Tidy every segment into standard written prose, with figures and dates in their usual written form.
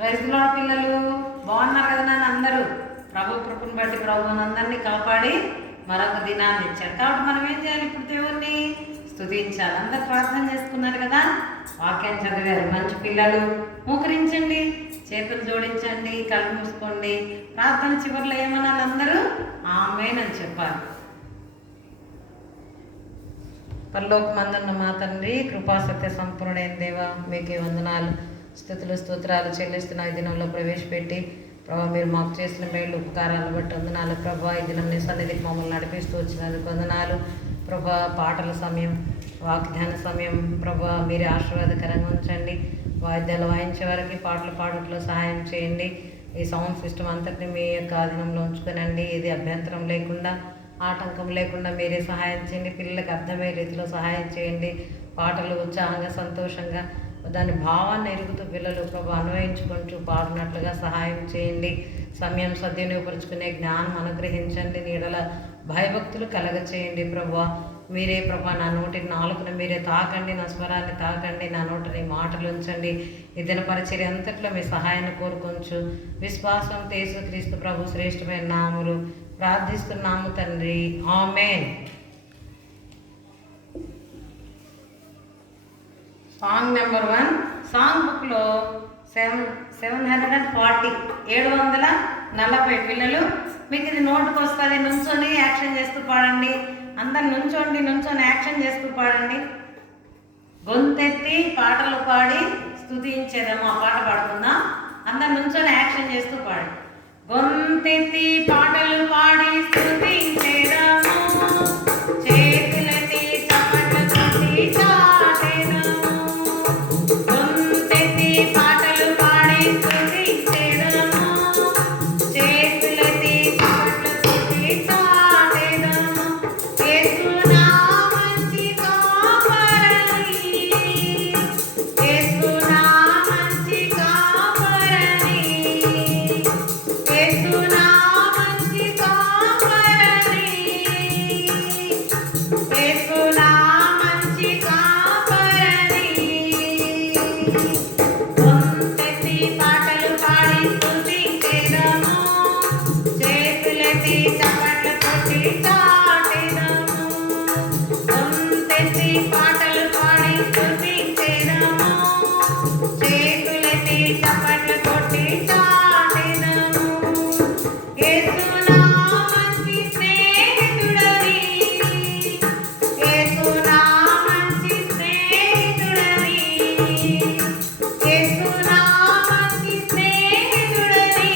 రైతుల పిల్లలు బాగున్నారు కదా నాన్న అందరూ. ప్రభు కృపను బట్టి ప్రభు అందరినీ కాపాడి మరొక దినాన్ని ఇచ్చాడు. కాబట్టి మనం ఏం చేయాలి? ఇప్పుడు దేవుణ్ణి స్తుతించాలి. అందరు ప్రార్థన చేసుకున్నారు కదా, వాక్యం చదివారు. మంచి పిల్లలు మోకరించండి, చేతులు జోడించండి, కళ్ళు మూసుకోండి. ప్రార్థన చివరిలో ఏమనాలి? అందరూ ఆమేన్ అని చెప్పాలి. పరలోకమందున్న మా తండ్రి, కృపాసత్య సంపూర్ణుడైన దేవా, మీకే వందనాలు, స్తుతులు స్తోత్రాలు చెల్లిస్తున్న ఈ దినంలో ప్రవేశపెట్టి ప్రభా మీరు మాకు చేసిన మేళ్ళు ఉపకారాలను బట్టి వందనాలు ప్రభా. ఈ దినం నీ సన్నిధికి మమ్మల్ని నడిపిస్తూ వచ్చినందుకు వందనాలు ప్రభా. పాటల సమయం, వాగ్దాన సమయం ప్రభా మీరే ఆశీర్వాదకరంగా ఉంచండి. వాయిద్యాలు వాయించే వారికి పాటలు పాడట్లో సహాయం చేయండి. ఈ సౌండ్ సిస్టమ్ అంతటిని మీ యొక్క ఆధీనంలో ఉంచుకునండి. ఇది అభ్యంతరం లేకుండా, ఆటంకం లేకుండా మీరే సహాయం చేయండి. పిల్లలకు అర్థమయ్యే రీతిలో సహాయం చేయండి. పాటలు ఉత్సాహంగా సంతోషంగా దాని భావాన్ని ఎరుగుతూ పిల్లలు ప్రభు అన్వయించుకుంటూ పాడినట్లుగా సహాయం చేయండి. సమయం సద్వినియోగపరుచుకునే జ్ఞానం అనుగ్రహించండి. నీడల భయభక్తులు కలగచేయండి ప్రభు. మీరే ప్రభా నా నోటి నాలుకను మీరే తాకండి, నా స్వరాన్ని తాకండి, నా నోటిని మాటలు ఉంచండి. ఈ దిన పరిచర్య అంతట్లో మీ సహాయాన్ని కోరుకొంచు. విశ్వాసం యేసుక్రీస్తు ప్రభు శ్రేష్టమైన నామములు ప్రార్థిస్తున్నాము తండ్రి, ఆమేన్. సాంగ్ నెంబర్ 1 సాంగ్ బుక్లో 740 740 పిల్లలు. మీకు ఇది నోటుకు వస్తుంది. నుంచొని యాక్షన్ చేస్తూ పాడండి. అందరు నుంచొని యాక్షన్ చేస్తూ పాడండి. గొంతెత్తి పాటలు పాడి స్తుతించేదేమో ఆ పాట పాడుకుందాం. అందరు నుంచొని యాక్షన్ చేస్తూ పాడి. గొంతెత్తి పాటలు పాడి స్తుతించేదేమో, చేతులెత్తి చప్పట్లు కొట్టి చాటేదాము. గొంతెత్తి పాటలు పాడి స్తుతించేదేమో, చేతులెత్తి చప్పట్లు కొట్టి చాటేదాము. యేసు నా మంచి కాపరని, యేసు నా మంచి కాపరని, యేసు నా మంచి కాపరని, యేసు నా మంచి కాపరని. గొంతెత్తి పాటలు పాడి స్తుతించేదాము, చేతులెత్తి చప్పట్లు కొట్టి చాటేదాము. గొంతెత్తి పాటలు పాడి స్తుతించేదాము, చేతులెత్తి చప్పట్లు కొట్టి చాటేదాము. యేసు నా మంచి స్నేహితుడని, యేసు నా మంచి స్నేహితుడని, యేసు నా మంచి స్నేహితుడని,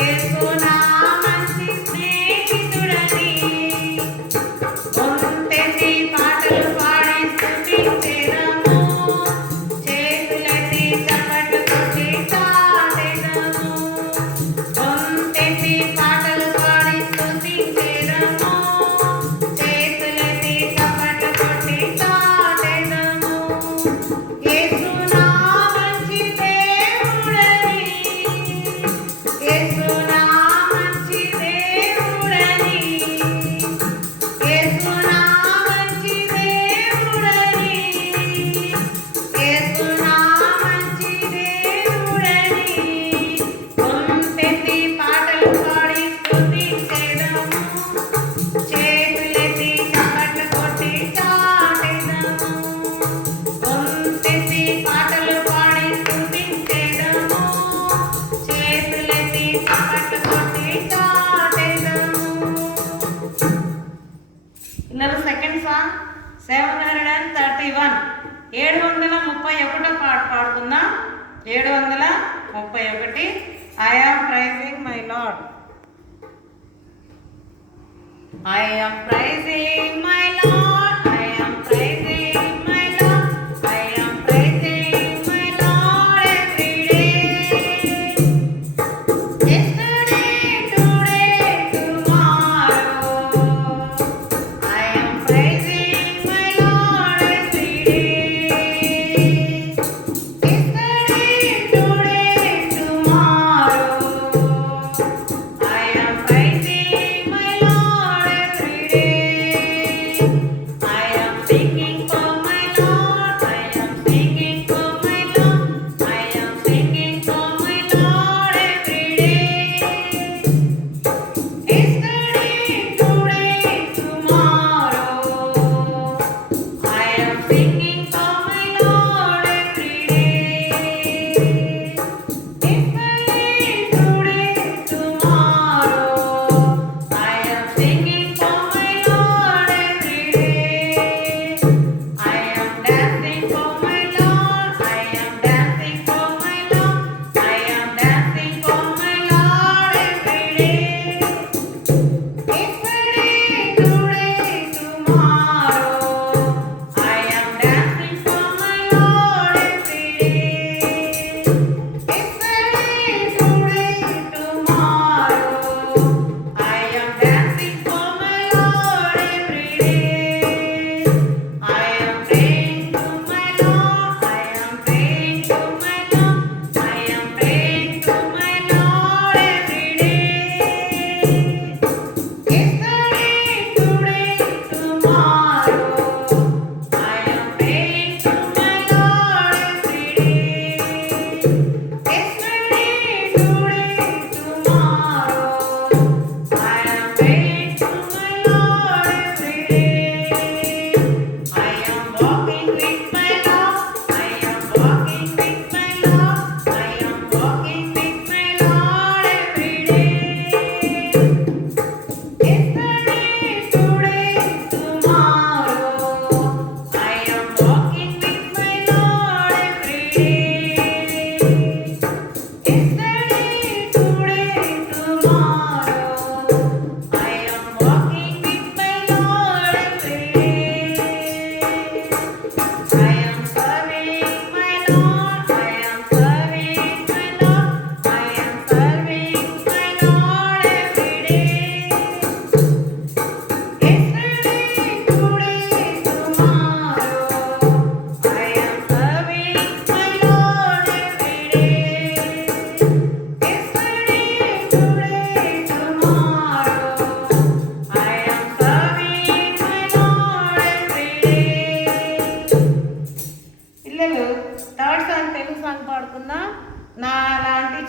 యేసు నా మంచి స్నేహితుడని. గొంతెత్తి పాటలు పాడి స్తుతించేదాము, చేతులెత్తి చప్పట్లు కొట్టి చాటేదాము. గొంతెత్తి పాటలు పాడి స్తుతించేదాము, చేతులెత్తి చప్పట్లు కొట్టి చాటేదాము. యేసు నా మంచి దేవుడని, యేసు నా మంచి దేవుడని, యేసు నా మంచి దేవుడని, యేసు నా మంచి దేవుడని. గొంతెత్తి పాటలు పాడి స్తుతించేదాము, చేతులెత్తి చప్పట్లు కొట్టి చాటేదాము. గొంతెత్తి పాటలు పాడి స్తుతించేదాము, చేతులెత్తి చప్పట్లు కొట్టి చాటేదాము. పిల్లలు సెకండ్ సాంగ్ 731 731 పాట పాడుకుందాం. 731 I am praising my lord. I am praising my Lord, I am praising my Lord, I am praising my Lord every day. Yesterday, today, tomorrow, I am praising my Lord every day. Yesterday, today, tomorrow, I am praising my Lord every day.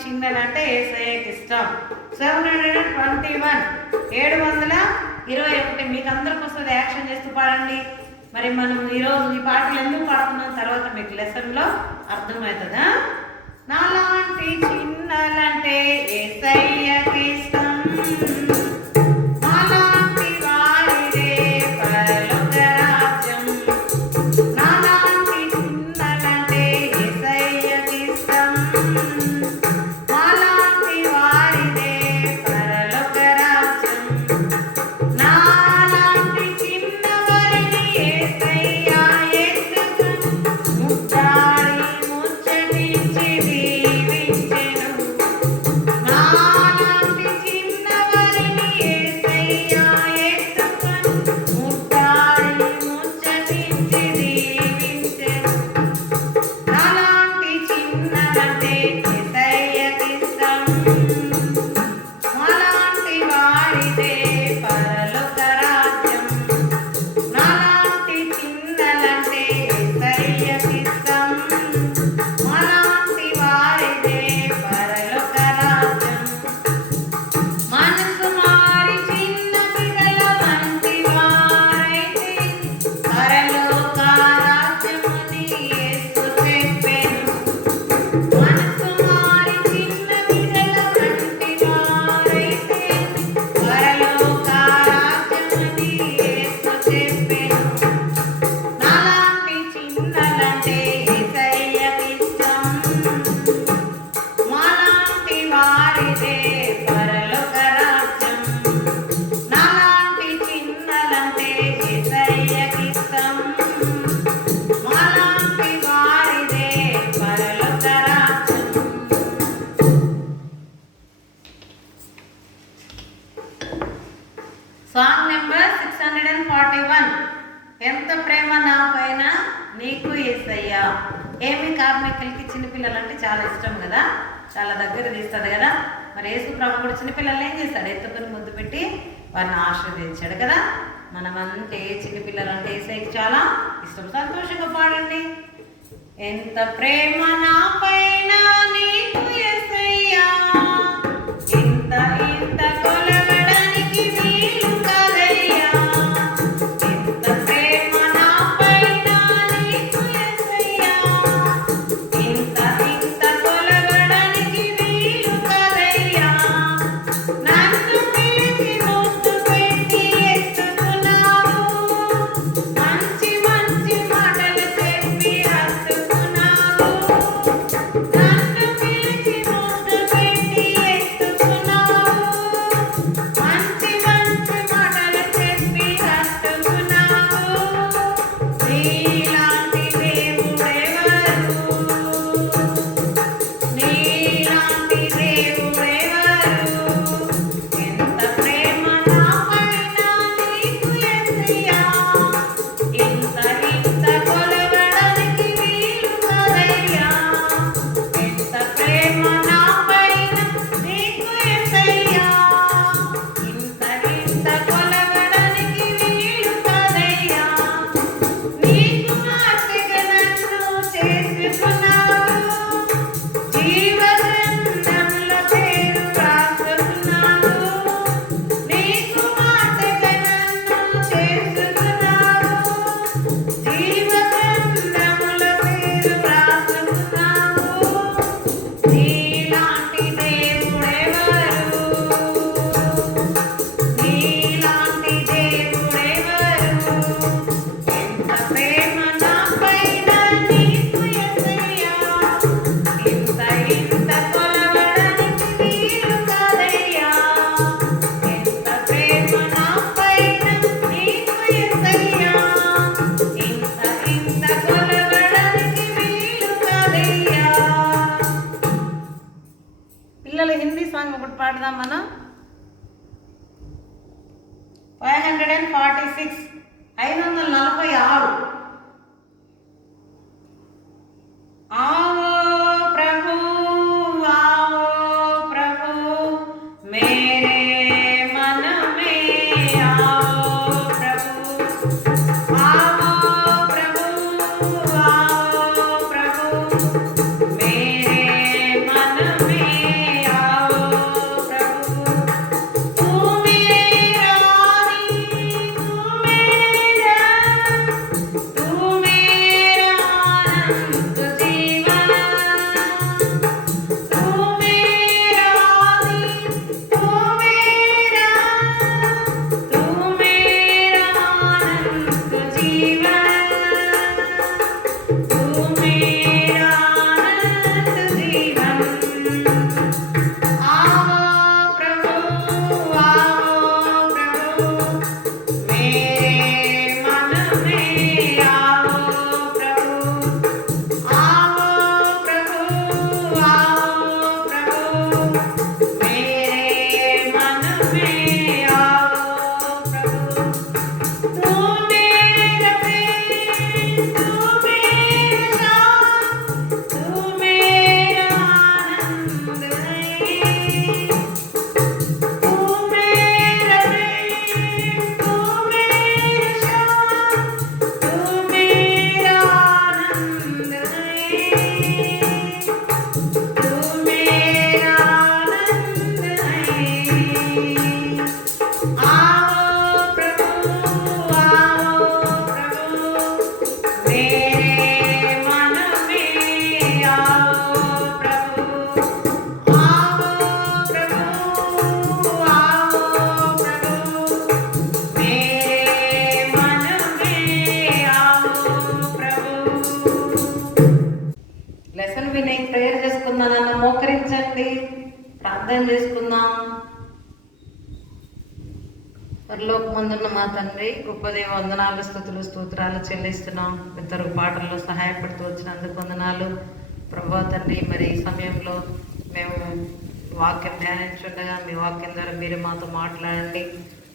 చిన్నలంటే యేసయ్యకి ఇష్టం. 721 721 మీకు అందరికి వస్తుంది. Action చేస్తూ పాడండి. మరి మనం ఈరోజు ఈ పాటలు ఎందుకు పాడుతున్నాం తర్వాత మీకు లెసన్లో అర్థమవుతుందా. నాలాంటి చిన్నలంటే యేసయ్యకి ఇష్టం. Song number 641. ఎంత ప్రేమ నా పైన నీకు యేసయ్యా. ఏమి కార్మికులకి చిన్నపిల్లలంటే చాలా ఇష్టం కదా, చాలా దగ్గర తీస్తుంది కదా. మరి యేసు ప్రభు కూడా చిన్నపిల్లలు ఏం చేస్తాడు, ఎత్తుకుని ముద్దు పెట్టి వారిని ఆశీర్వదించాడు కదా. మనమంటే చిన్నపిల్లలంటే యేసయ్యకి చాలా ఇష్టం. సంతోషంగా పాడండి. ఎంత ప్రేమ నా పైన నీకు యేసయ్యా, ఇంత ఇంత కొలవడానికి వీలు కాదయ్యా. ఎంత ప్రేమ నా పైన నీకు యేసయ్యా, ఇంత ఇంత కొలవడానికి వీలు కాదయ్యా. నన్ను పిలిచి ముద్దు పెట్టి ఎత్తుకున్నావు, మంచి మంచి మాటలు చెప్పి హత్తుకున్నావు. నన్ను పిలిచి ముద్దు పెట్టి ఎత్తుకున్నావు, మంచి మంచి మాటలు చెప్పి హత్తుకున్నావు. నీలాంటి దేవుడెవరు, నీలాంటి దేవుడెవరు. ఎంత ప్రేమ నా పైన నీకు యేసయ్యా, ఇంత ఇంత కొలవడానికి వీలు కాదయ్యా. ఎంత ప్రేమ నా పైన నీకు యేసయ్యా, ఇంత ఇంత కొలవడానికి వీలు కాదయ్యా. నీకు మార్గగా నన్ను చేసుకున్నావు, జీవ గ్రంథంలో పేరు రాసుకున్నావు. నీకు మార్గగా నన్ను చేసుకున్నావు, జీవ గ్రంథంలో పేరు రాసుకున్నావు. నీలాంటి దేవుడెవరు, నీలాంటి దేవుడెవరు. ఎంత ప్రేమ నా పైన నీకు యేసయ్యా, ఇంత ఇంత కొలవడానికి వీలు కాదయ్యా. ఎంత ప్రేమ నా పైన నీకు యేసయ్యా, ఇంత ఇంత కొలవడానికి వీలు కాదయ్యా. పిల్లలు హిందీ సాంగ్ ఒకటి పాడదాం మనం. 546 546. आओ प्रभु, आओ प्रभु, मेरे मन में आओ प्रभु, आओ प्रभु, आओ प्रभु, मेरे मन में ప్రేయర్ చేసుకుందాం. నన్ను మోకరించండి, ప్రార్థన చేసుకుందాం. పరలోకమందున్న మా తండ్రి, గొప్ప దేవ, వందనాలు, స్తుతులు, స్తోత్రాలు చెల్లిస్తున్నాం. ఇద్దరు పాటల్లో సహాయపడుతూ వచ్చినందుకు వందనాలు ప్రభా తండ్రి. మరి ఈ సమయంలో మేము వాక్యం ధ్యానించుండగా మీ వాక్యం ద్వారా మీరే మాతో మాట్లాడండి.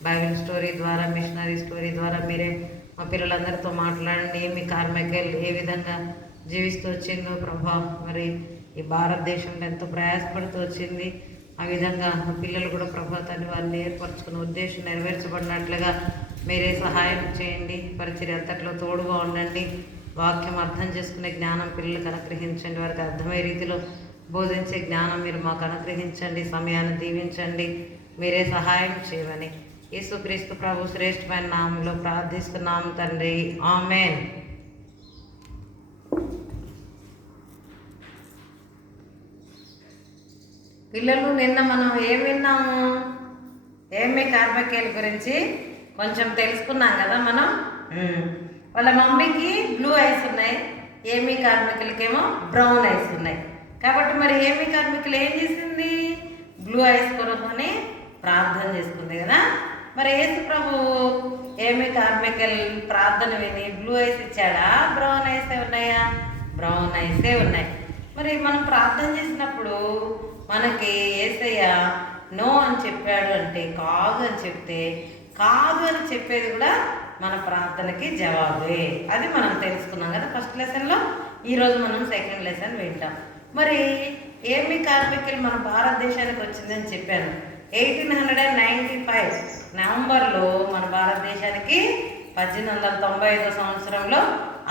బైబిల్ స్టోరీ ద్వారా, మిషనరీ స్టోరీ ద్వారా మీరే మా పిల్లలందరితో మాట్లాడండి. మీ కార్మికులు ఏ విధంగా జీవిస్తూ వచ్చిందో ప్రభా, మరి ఈ భారతదేశంలో ఎంతో ప్రయాసపడుతూ వచ్చింది. ఆ విధంగా మా పిల్లలు కూడా ప్రభా తండ్రి వారిని ఏర్పరచుకున్న ఉద్దేశం నెరవేర్చబడినట్లుగా మీరే సహాయం చేయండి. పరిచర్య అంతట్లో తోడుగా ఉండండి. వాక్యం అర్థం చేసుకునే జ్ఞానం పిల్లలకు అనుగ్రహించండి. వారికి అర్థమయ్యే రీతిలో బోధించే జ్ఞానం మీరు మాకు అనుగ్రహించండి. సమయాన్ని దీవించండి. మీరే సహాయం చేయమని యేసుక్రీస్తు ప్రభు శ్రేష్టమైన నామంలో ప్రార్థిస్తున్నాము తండ్రి, ఆమేన్. పిల్లలు, నిన్న మనం ఏం విన్నాము? ఏమి కార్మికుల గురించి కొంచెం తెలుసుకున్నాం కదా మనం. వాళ్ళ మమ్మీకి బ్లూ ఐస్ ఉన్నాయి, ఏమి కార్మికులకేమో బ్రౌన్ ఐస్ ఉన్నాయి. కాబట్టి మరి ఏమి కార్మికులు ఏం చేసింది? బ్లూ ఐస్ కొనుక్కొని ప్రార్థన చేసుకుంది కదా. మరి యేసు ప్రభు ఏమి కార్మికుల ప్రార్థన విని బ్లూ ఐస్ ఇచ్చాడా, బ్రౌన్ ఐసే ఉన్నాయా? బ్రౌన్ ఐసే ఉన్నాయి. మరి మనం ప్రార్థన చేసినప్పుడు మనకి యేసయ్య నో అని చెప్పాడు అంటే, కాదు అని చెప్తే, కాదు అని చెప్పేది కూడా మన ప్రార్థనకి జవాబే. అది మనం తెలుసుకున్నాం కదా ఫస్ట్ లెసన్లో. ఈరోజు మనం సెకండ్ లెసన్ వింటాం. మరి ఏమి కార్మికులు మన భారతదేశానికి వచ్చిందని చెప్పాను. 1895 నవంబర్లో మన భారతదేశానికి 1895 సంవత్సరంలో,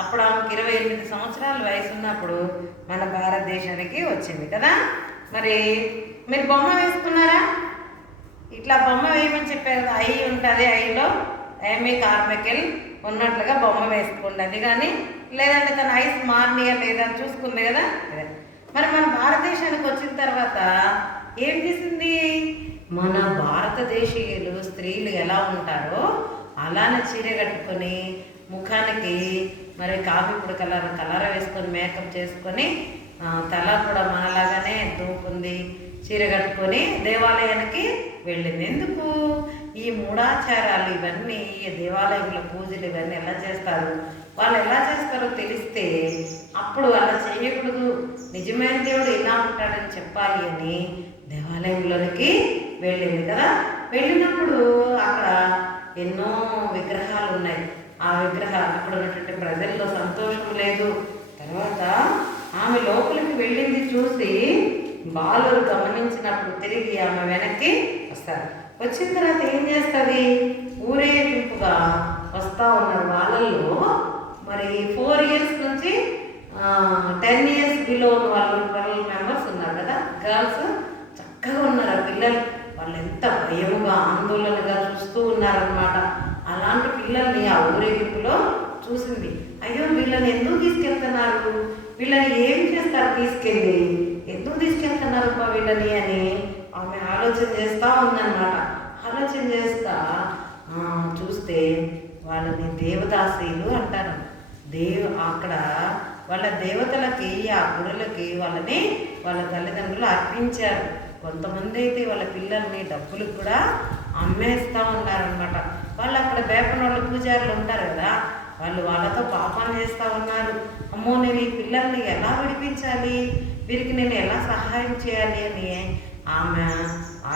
అప్పుడు ఆమెకు 28 సంవత్సరాల వయసు ఉన్నప్పుడు మన భారతదేశానికి వచ్చింది కదా. మరి మీరు బొమ్మ వేసుకున్నారా? ఇట్లా బొమ్మ వేయమని చెప్పారు కదా, ఐ ఉంటుంది, ఐలో ఏమి కార్మికులు ఉన్నట్లుగా బొమ్మ వేసుకోండి. అది కానీ లేదంటే తన ఐస్ మారినాయా లేదా చూసుకుంది కదా. మరి మన భారతదేశానికి వచ్చిన తర్వాత ఏం చేసింది? మన భారతదేశీయులు స్త్రీలు ఎలా ఉంటారో అలానే చీర కట్టుకొని, ముఖానికి మరి కాఫీ పొడి కలర్ వేసుకొని, మేకప్ చేసుకొని, తల కూడా మనలాగానే దూకుంది, చీర కట్టుకొని దేవాలయానికి వెళ్ళింది. ఎందుకు? ఈ మూఢాచారాలు ఇవన్నీ, దేవాలయంలో పూజలు ఇవన్నీ ఎలా చేస్తారు, వాళ్ళు ఎలా చేస్తారో తెలిస్తే అప్పుడు అలా చేయకూడదు, నిజమైన దేవుడు ఇలా ఉంటాడని చెప్పాలి అని దేవాలయంలోనికి వెళ్ళింది కదా. వెళ్ళినప్పుడు అక్కడ ఎన్నో విగ్రహాలు ఉన్నాయి. ఆ విగ్రహాలు అక్కడ ఉన్నటువంటి ప్రజల్లో సంతోషం లేదు. తర్వాత ఆమె లోపలికి వెళ్ళింది చూసి బాలురు గమనించినప్పుడు తిరిగి ఆమె వెనక్కి వస్తారు. వచ్చిన తర్వాత ఏం చేస్తుంది? ఊరేగింపుగా వస్తూ ఉన్నారు. వాళ్ళల్లో మరి 4 years నుంచి 10 years బిలో వాళ్ళు 12 members ఉన్నారు కదా, గర్ల్స్. చక్కగా ఉన్నారు ఆ పిల్లలు. వాళ్ళు ఎంత భయముగా, ఆందోళనగా చూస్తూ ఉన్నారనమాట. అలాంటి పిల్లల్ని ఆ ఊరేగింపులో చూసింది. అయ్యో, వీళ్ళని ఎందుకు తీసుకెళ్తున్నారు, వీళ్ళని ఏం చేస్తారు తీసుకెళ్ళి, ఎందుకు తీసుకెళ్తున్నారు వీళ్ళని అని ఆమె ఆలోచన చేస్తూ ఉందన్నమాట. ఆలోచన చేస్తా చూస్తే వాళ్ళని దేవదాసీలు అంటారు. అక్కడ వాళ్ళ దేవతలకి, ఆ గుడులకి వాళ్ళని వాళ్ళ తల్లిదండ్రులు అర్పించారు. కొంతమంది అయితే వాళ్ళ పిల్లల్ని డబ్బులకు కూడా అమ్మేస్తూ ఉన్నారనమాట. వాళ్ళు అక్కడ బేపనోళ్ళ పూజారులు ఉంటారు కదా, వాళ్ళు వాళ్ళతో పాపం చేస్తూ ఉన్నారు. అమ్మో, నేను ఈ పిల్లల్ని ఎలా విడిపించాలి, వీరికి నేను ఎలా సహాయం చేయాలి అని ఆమె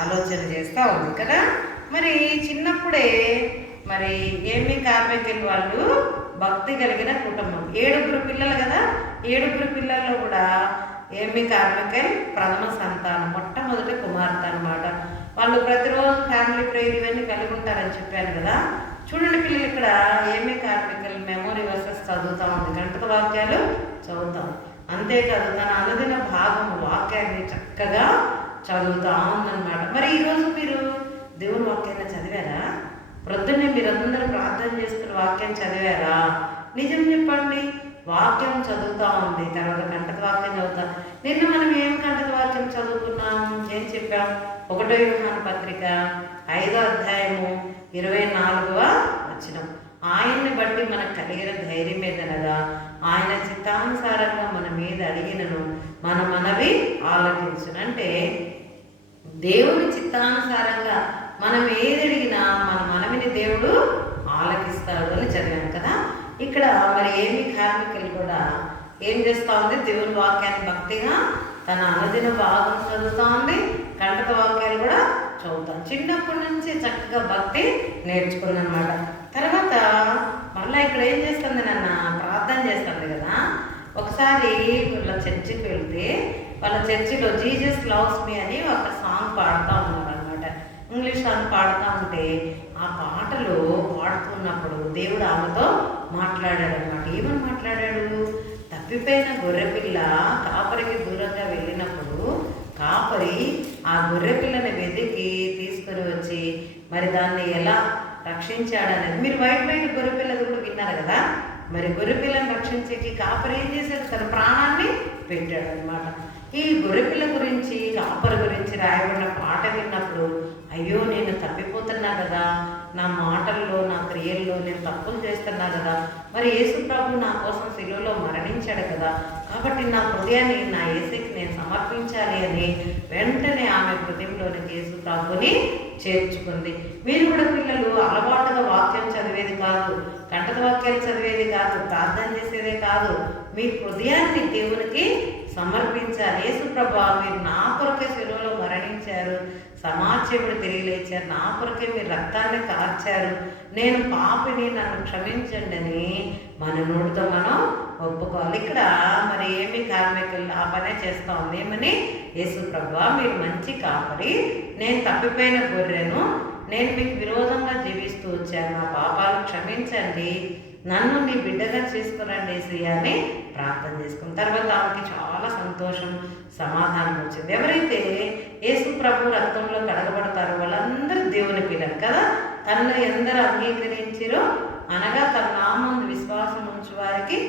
ఆలోచన చేస్తూ ఉంది కదా. మరి చిన్నప్పుడే మరి ఏమి కార్మికులు వాళ్ళు భక్తి కలిగిన కుటుంబం. 7 పిల్లలు కదా. 7 పిల్లల్లో కూడా ఏమి కార్మికులు ప్రథమ సంతానం, మొట్టమొదటి కుమార్తె అనమాట. వాళ్ళు ప్రతిరోజు ఫ్యామిలీ ప్రేయర్ ఇవన్నీ కలిగి ఉంటారని చెప్పాను కదా. చూడండి పిల్లలు, ఇక్కడ ఏమి కార్మికులు మెమోరీ వర్సెస్ చదువుతూ ఉంది, గంటక వాక్యాలు చదువుతాం. అంతేకాదు తన అనుదిన భాగం వాక్యాన్ని చక్కగా చదువుతూ ఉందన్నమాట. మరి ఈరోజు మీరు దేవుని వాక్యాన్ని చదివారా? ప్రొద్దున్నే మీరందరూ ప్రార్థన చేసుకుని వాక్యం చదివారా? నిజం చెప్పండి. వాక్యం చదువుతూ ఉంది, తర్వాత గంటక వాక్యం చదువుతాం. నిన్న మనం ఏం గంటక వాక్యం చదువుకున్నాం, ఏం చెప్పాం? 1 యోహాను పత్రిక 5వ అధ్యాయము 24వ వచనం. ఆయన్ని బట్టి మనకు కలిగిన ధైర్యం ఏదనగా, ఆయన చిత్తానుసారంగా మన మీద అడిగినను మన మనవి ఆలకించును. అంటే దేవుని చిత్తానుసారంగా మనం ఏది అడిగినా మన మనవిని దేవుడు ఆలకిస్తాడు అని చదివాను కదా. ఇక్కడ మరి ఏమి కార్మికులు కూడా ఏం చేస్తూ ఉంది, దేవుని వాక్యాన్ని భక్తిగా తన అనుదిన భాగం చదువుతూ ఉంది, కంటక వాక్యాలు కూడా చదువుతాం. చిన్నప్పటి నుంచి చక్కగా భక్తి నేర్చుకుంది అనమాట. తర్వాత మళ్ళీ ఇక్కడ ఏం చేస్తుంది, నన్ను ప్రార్థన చేస్తుంది కదా. ఒకసారి వాళ్ళ చర్చికి వెళ్తే వాళ్ళ చర్చిలో జీసస్ లవ్స్ మీ అని ఒక సాంగ్ పాడుతూ ఉన్నారు అనమాట. ఇంగ్లీష్ సాంగ్ పాడుతూ ఉంటే ఆ పాటలు పాడుతున్నప్పుడు దేవుడు ఆమెతో మాట్లాడాడు అనమాట. ఏమని మాట్లాడాడు, తప్పిపోయిన గొర్రెపిల్ల కాపరికి దూరంగా వెళ్ళినప్పుడు కాపరి ఆ గొర్రెపిల్లని వెతికి తీసుకుని వచ్చి మరి దాన్ని ఎలా రక్షించాడనేది మీరు వైట్ గొర్రెపిల్లది కూడా విన్నారు కదా. మరి గొర్రెపిల్లని రక్షించేకి కాపరి ఏం చేశాడు, తన ప్రాణాన్ని పెట్టాడు అనమాట. ఈ గొర్రెపిల్ల గురించి కాపరి గురించి రాయబడిన పాట విన్నప్పుడు అయ్యో నేను తప్పిపోతున్నా కదా, నా మాటల్లో నా క్రియల్లో నేను తప్పులు చేస్తున్నా కదా, మరి యేసు ప్రభు నా కోసం శిలువలో మరణించాడు కదా, కాబట్టి నా హృదయాన్ని నా యేసుకి నేను సమర్పించాలి అని వెంటనే ఆమె హృదయంలోనికి యేసు ప్రభుని చేర్చుకుంది. మీరు కూడా పిల్లలు అలవాటుగా వాక్యం చదివేది కాదు, కంటక వాక్యాలు చదివేది కాదు, ప్రార్థన చేసేదే కాదు, మీ హృదయాన్ని దేవునికి సమర్పించాలి. యేసు ప్రభు మీరు నా కొరకే శిలువలో మరణించారు, సమాజముడు తెలియలేచారు, నా కొరకే మీరు రక్తాన్ని కార్చారు, నేను పాపిని, నన్ను క్షమించండి అని మన నోటితో మనం ఒప్పుకోవాలి. ఇక్కడ మరి ఏమి కార్మికులు ఆ పనే చేస్తూ ఉంది. ఏమని, యేసు ప్రభువా మీరు మంచి కాపరి, నేను తప్పిపోయిన గొర్రెను, నేను మీకు విరోధంగా జీవిస్తూ వచ్చాను, నా పాపాలు క్షమించండి, నన్ను నీ బిడ్డగా చేసుకురండి యేసయ్య అని ప్రార్థన చేసుకున్న తర్వాత ఆమెకి చాలా సంతోషం సమాధానం వచ్చింది. ఎవరైతే యేసు ప్రభు రక్తంలో కడగబడతారో వాళ్ళందరూ దేవుని పిల్లలు కదా. తనను ఎందరు అంగీకరించిరో అనగా తన నామందు విశ్వాసం ఉంచు వారికి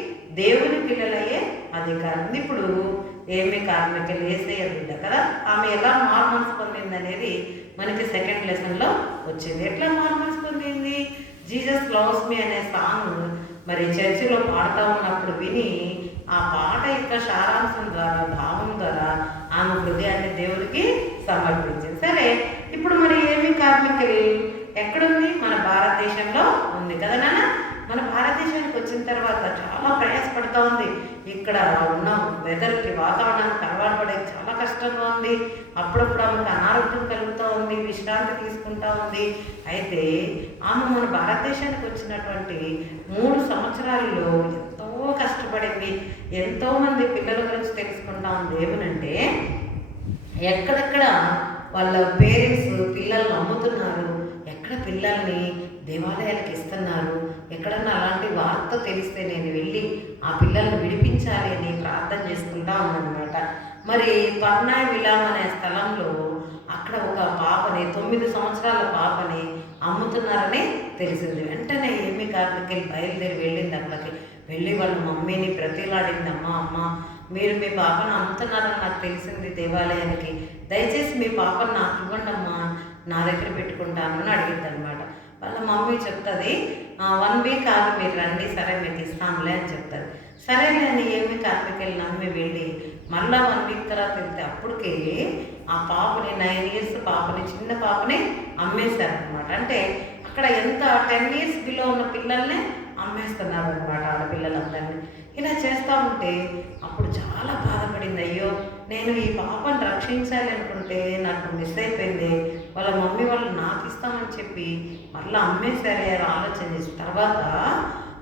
దేవుని పిల్లలయ్యే అధికారం. ఇప్పుడు ఏమి కార్మికులు యేసయ్య బిడ్డ కదా, ఆమె ఎలా మార్మన్స్ పొందింది అనేది మనకి సెకండ్ లెసన్లో వచ్చింది. ఎట్లా మార్మన్స్ పొందింది, జీసస్ లవ్స్ మీ అనే సాంగ్ మరి చర్చిలో పాడుతూ ఉన్నప్పుడు విని ఆ పాట యొక్క సారాంశం ద్వారా భావం ద్వారా ఆమె హృదయాన్ని దేవుడికి సమర్పించింది. సరే, ఇప్పుడు మరి ఏమి కార్మికులు ఎక్కడుంది, మన భారతదేశంలో ఉంది కదా నాన్న. మన భారతదేశానికి వచ్చిన తర్వాత చాలా ప్రయాసపడుతూ ఉంది. ఇక్కడ ఉన్న వెదర్కి, వాతావరణానికి అలవాటు పడే చాలా కష్టంగా ఉంది. అప్పుడప్పుడు ఆమెకు అనారోగ్యం కలుగుతూ ఉంది, విశ్రాంతి తీసుకుంటూ ఉంది. అయితే ఆమె మన భారతదేశానికి వచ్చినటువంటి 3 సంవత్సరాలలో ఎంతో కష్టపడింది. ఎంతోమంది పిల్లల గురించి తెలుసుకుంటా ఉంది. ఏమనంటే ఎక్కడెక్కడ వాళ్ళ పేరెంట్స్ పిల్లల్ని అమ్ముతున్నారు, ఎక్కడ పిల్లల్ని దేవాలయాలకు ఇస్తున్నారు, ఎక్కడన్నా అలాంటి వార్త తెలిస్తే నేను వెళ్ళి ఆ పిల్లల్ని విడిపించాలి అని ప్రార్థన చేసుకుంటా ఉన్నానమాట. మరి పర్నాయ్ విలాం అనే స్థలంలో అక్కడ ఒక పాపని, 9 సంవత్సరాల పాపని అమ్ముతున్నారని తెలిసింది. వెంటనే ఏమి కార్మికులు బయలుదేరి వెళ్ళింది. అక్కడికి వెళ్ళి వాళ్ళ మమ్మీని బ్రతిలాడింది, అమ్మ మీరు మీ పాపను అమ్ముతున్నారని నాకు తెలిసింది దేవాలయానికి, దయచేసి మీ పాపను నాకు ఇవ్వండి అమ్మా, నా దగ్గర పెట్టుకుంటాను అని అడిగింది అనమాట. వాళ్ళ మమ్మీ చెప్తుంది 1 వీక్ ఆగి మీరు రండి, సరే మీకు ఇస్తాంలే అని చెప్తుంది. సరేలే అని ఏమి కార్మికులు నమ్మి వెళ్ళి మళ్ళీ 1 వీక్ తర్వాత వెళ్తే అప్పటికే ఆ పాపని 9 ఇయర్స్ పాపని, చిన్న పాపని అమ్మేశారనమాట. అంటే అక్కడ ఎంత 10 ఇయర్స్ బిలో ఉన్న పిల్లల్ని అమ్మేస్తున్నారు అనమాట, ఆడపిల్లలందరినీ. ఇలా చేస్తూ ఉంటే అప్పుడు చాలా బాధపడింది. అయ్యో నేను ఈ పాపను రక్షించాలి అనుకుంటే నాకు మిస్ అయిపోయింది, వాళ్ళ మమ్మీ వాళ్ళు నాకు ఇస్తామని చెప్పి మళ్ళీ అమ్మేశారే అని ఆలోచన చేసిన తర్వాత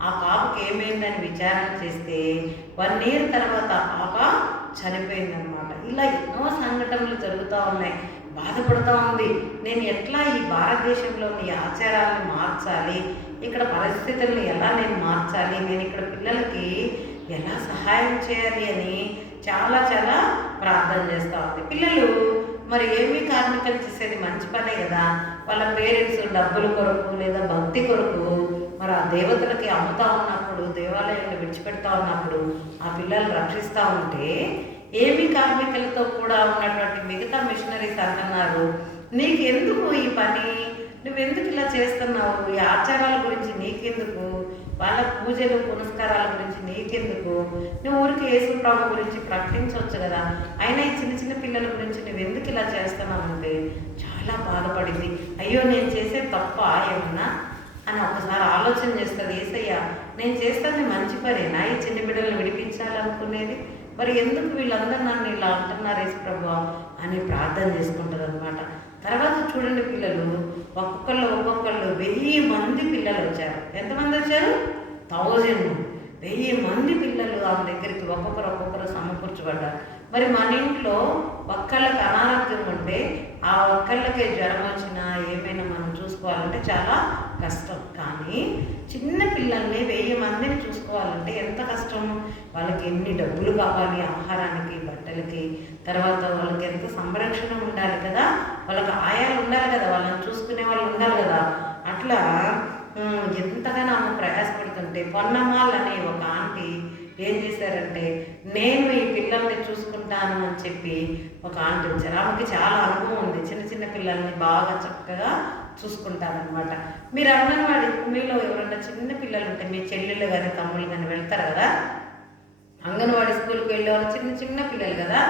ఆ పాపకి ఏమైందని విచారణ చేస్తే 1 ఇయర్ తర్వాత ఆ పాప చనిపోయిందనమాట. ఇలా ఎన్నో సంఘటనలు జరుగుతూ ఉన్నాయి. బాధపడుతూ ఉంది, నేను ఎట్లా ఈ భారతదేశంలోని ఆచారాలను మార్చాలి, ఇక్కడ పరిస్థితులను ఎలా నేను మార్చాలి, నేను ఇక్కడ పిల్లలకి ఎలా సహాయం చేయాలి అని చాలా చాలా ప్రార్థన చేస్తూ ఉంది. పిల్లలు మరి ఏమి కార్మికులు చేసేది మంచి పనే కదా. వాళ్ళ పేరెంట్స్ డబ్బుల కొరకు లేదా భక్తి కొరకు మరి ఆ దేవతలకి అమ్ముతూ ఉన్నప్పుడు, దేవాలయాన్ని విడిచిపెడతా ఉన్నప్పుడు ఆ పిల్లలు రక్షిస్తూ ఉంటే ఏమి కార్మికులతో కూడా ఉన్నటువంటి మిగతా మిషనరీస్ అంటున్నారు, నీకెందుకు ఈ పని, నువ్వెందుకు ఇలా చేస్తున్నావు? ఈ ఆచారాల గురించి నీకెందుకు? వాళ్ళ పూజలు పునస్కారాల గురించి నీకెందుకు? నువ్వు ఊరికి యేసు ప్రభు గురించి ప్రకటించవచ్చు కదా. అయినా ఈ చిన్న చిన్న పిల్లల గురించి నువ్వెందుకు ఇలా చేస్తున్నావు అంటే చాలా బాధపడింది. అయ్యో నేను చేసే తప్ప ఏమన్నా అని ఒకసారి ఆలోచన చేస్తుంది. యేసయ్య నేను చేస్తుంది మంచి పనేనా ఈ చిన్న బిడ్డలను విడిపించాలనుకునేది? మరి ఎందుకు వీళ్ళందరూ నన్ను ఇలా అంటున్నారు యేసు ప్రభువా అని ప్రార్థన చేసుకుంటారు అనమాట. తర్వాత చూడండి పిల్లలు ఒక్కొక్కళ్ళు 1000 మంది పిల్లలు వచ్చారు. ఎంతమంది వచ్చారు? 1000. 1000 మంది పిల్లలు ఆమె దగ్గరికి ఒక్కొక్కరు సమకూర్చబడ్డారు. మరి మన ఇంట్లో ఒక్కళ్ళకి అనారోగ్యం ఉంటే ఆ ఒక్కళ్ళకే జ్వరం వచ్చినా ఏమైనా మనం చూసుకోవాలంటే చాలా కష్టం. కానీ చిన్న పిల్లల్ని 1000 మందిని చూసుకోవాలంటే ఎంత కష్టం. వాళ్ళకి ఎన్ని డబ్బులు కావాలి, ఆహారానికి, బట్టలకి, తర్వాత వాళ్ళకి ఎంత సంరక్షణ ఉండాలి కదా, వాళ్ళకి ఆయాలు ఉండాలి కదా, వాళ్ళని చూసుకునే వాళ్ళు ఉండాలి కదా. అట్లా ఎంతగానో ఆమె ప్రయాసపడుతుంటే పొన్నమ్మాళ్ళు అనే ఒక ఆంటీ ఏం చేశారంటే నేను ఈ పిల్లల్ని చూసుకుంటాను అని చెప్పి ఒక ఆంటీ వచ్చారు. ఆమెకి చాలా అనుభవం ఉంది, చిన్న చిన్న పిల్లల్ని బాగా చక్కగా చూసుకుంటారనమాట. మీరు అంగన్వాడి మీలో ఎవరైనా చిన్న పిల్లలు ఉంటే మీ చెల్లెళ్ళు కానీ తమ్ముళ్ళు కానీ వెళ్తారు కదా, అంగన్వాడి స్కూల్కి వెళ్ళేవాళ్ళు చిన్న చిన్న పిల్లలు కదా,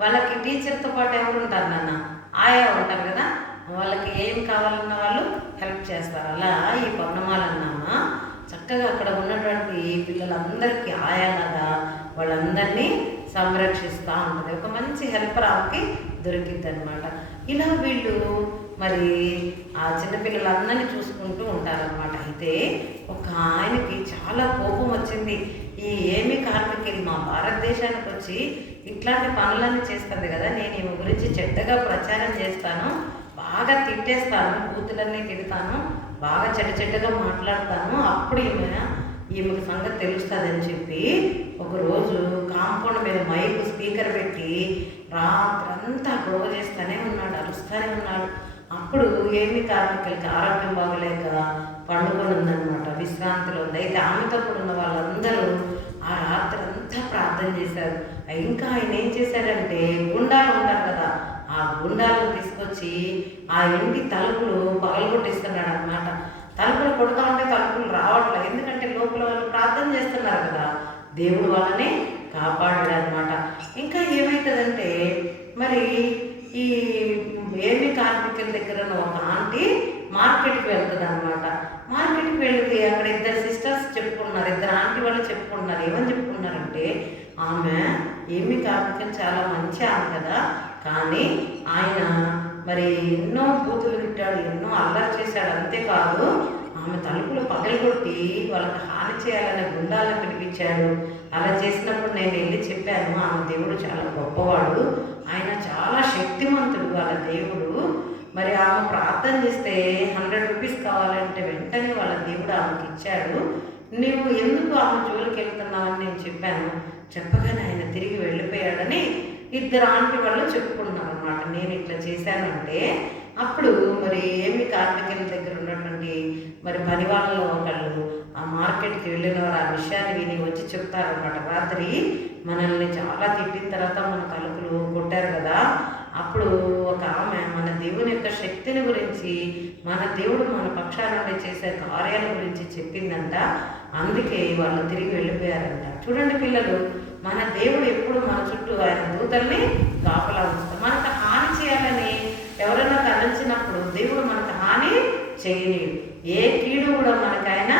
వాళ్ళకి టీచర్తో పాటు ఎవరు ఉంటారు నాన్న? ఆయా ఉంటారు కదా, వాళ్ళకి ఏం కావాలన్న వాళ్ళు హెల్ప్ చేస్తారు. అలా ఈ పౌర్ణమాలన్నామా చక్కగా అక్కడ ఉన్నటువంటి పిల్లలందరికీ ఆయాలాగా వాళ్ళందరినీ సంరక్షిస్తూ ఉంటుంది. ఒక మంచి హెల్పర్ ఆమెకి దొరికింది అనమాట. ఇలా వీళ్ళు మరి ఆ చిన్నపిల్లలందరినీ చూసుకుంటూ ఉంటారనమాట. అయితే ఒక ఆయనకి చాలా కోపం వచ్చింది. ఈ ఏమి కార్మికులు మా భారతదేశానికి వచ్చి ఇట్లాంటి పనులన్నీ చేస్తుంది కదా, నేను ఈమె గురించి చెడ్డగా ప్రచారం చేస్తాను, బాగా తిట్టేస్తాను, బూతులన్నీ తిడతాను, బాగా చెడ్డగా మాట్లాడతాను, అప్పుడు ఈమెకు సంగతి తెలుస్తుందని చెప్పి ఒకరోజు కాంపౌండ్ మీద మైకు స్పీకర్ పెట్టి రాత్రంతా గొడవ చేస్తూనే ఉన్నాడు, అరుస్తూనే ఉన్నాడు. అప్పుడు ఏమి కార్మికులకి ఆరోగ్యం బాగలేక పండుకొని ఉందన్నమాట, విశ్రాంతిలో ఉంది. అయితే ఆమెతో కూడా ఉన్న వాళ్ళందరూ ఆ రాత్రి అంతా ప్రార్థన చేశారు. ఇంకా ఆయన ఏం చేశాడంటే గుండాలు ఉంటారు కదా, ఆ గుండాలను తీసుకొచ్చి ఆ ఇంటి తలుపులు పగలగొట్టిస్తున్నాడు అనమాట. తలుపులు కొడుతూ ఉంటే తలుపులు రావట్లేదు, ఎందుకంటే లోపల వాళ్ళు ప్రార్థన చేస్తున్నారు కదా, దేవుడు వాళ్ళని కాపాడాడు అనమాట. ఇంకా ఏమవుతుందంటే మరి ఈ ఏమి కార్మికుల దగ్గర ఒక ఆంటీ మార్కెట్కి వెళ్తుంది అనమాట. మార్కెట్కి వెళ్తే అక్కడ 2 సిస్టర్స్ చెప్పుకున్నారు, 2 ఆంటీ వాళ్ళు చెప్పుకుంటున్నారు. ఏమని చెప్పుకున్నారంటే ఆమె ఏమి కార్మికులు చాలా మంచి ఆమె కదా, కానీ ఆయన మరి ఎన్నో బూతులు తిట్టాడు, ఎన్నో అల్లరి చేశాడు, అంతేకాదు ఆమె తలుపులు పగలగొట్టి వాళ్ళకి హాని చేయాలనే గుండాలను పిలిపించాడు. అలా చేసినప్పుడు నేను వెళ్ళి చెప్పాను, ఆమె దేవుడు చాలా గొప్పవాడు, ఆయన చాలా శక్తిమంతుడు వాళ్ళ దేవుడు. మరి ఆమె ప్రార్థన చేస్తే 100 రూపీస్ కావాలంటే వెంటనే వాళ్ళ దేవుడు ఆమెకి ఇచ్చాడు. నువ్వు ఎందుకు ఆమె జోలికి వెళ్తున్నావని నేను చెప్పాను. చెప్పగానే ఆయన తిరిగి వెళ్ళిపోయాడని 2 ఆంటీ వాళ్ళు చెప్పుకుంటున్నారు అనమాట. నేను ఇట్లా చేశానంటే అప్పుడు మరి ఏమి కార్మికుల దగ్గర ఉన్నటువంటి మరి పని వాళ్ళలో ఒకళ్ళు ఆ మార్కెట్కి వెళ్ళిన వారు ఆ విషయాన్ని విని వచ్చి చెప్తారనమాట. రాత్రి మనల్ని చాలా తిట్టిన తర్వాత మన తలుపులు కొట్టారు కదా, అప్పుడు ఒక ఆమె మన దేవుని యొక్క శక్తిని గురించి, మన దేవుడు మన పక్షాన నుండి చేసే కార్యాల గురించి చెప్పిందంట. అందుకే వాళ్ళు తిరిగి వెళ్ళిపోయారంట. చూడండి పిల్లలు, మన దేవుడు ఎప్పుడు మన చుట్టూ ఆయన దూతల్ని కాపలా ఉంచుతారు. మనకు హాని చేయాలని ఎవరైనా తలంచినప్పుడు దేవుడు మనకు హాని చేయలేడు, ఏ కీడు కూడా మనకైనా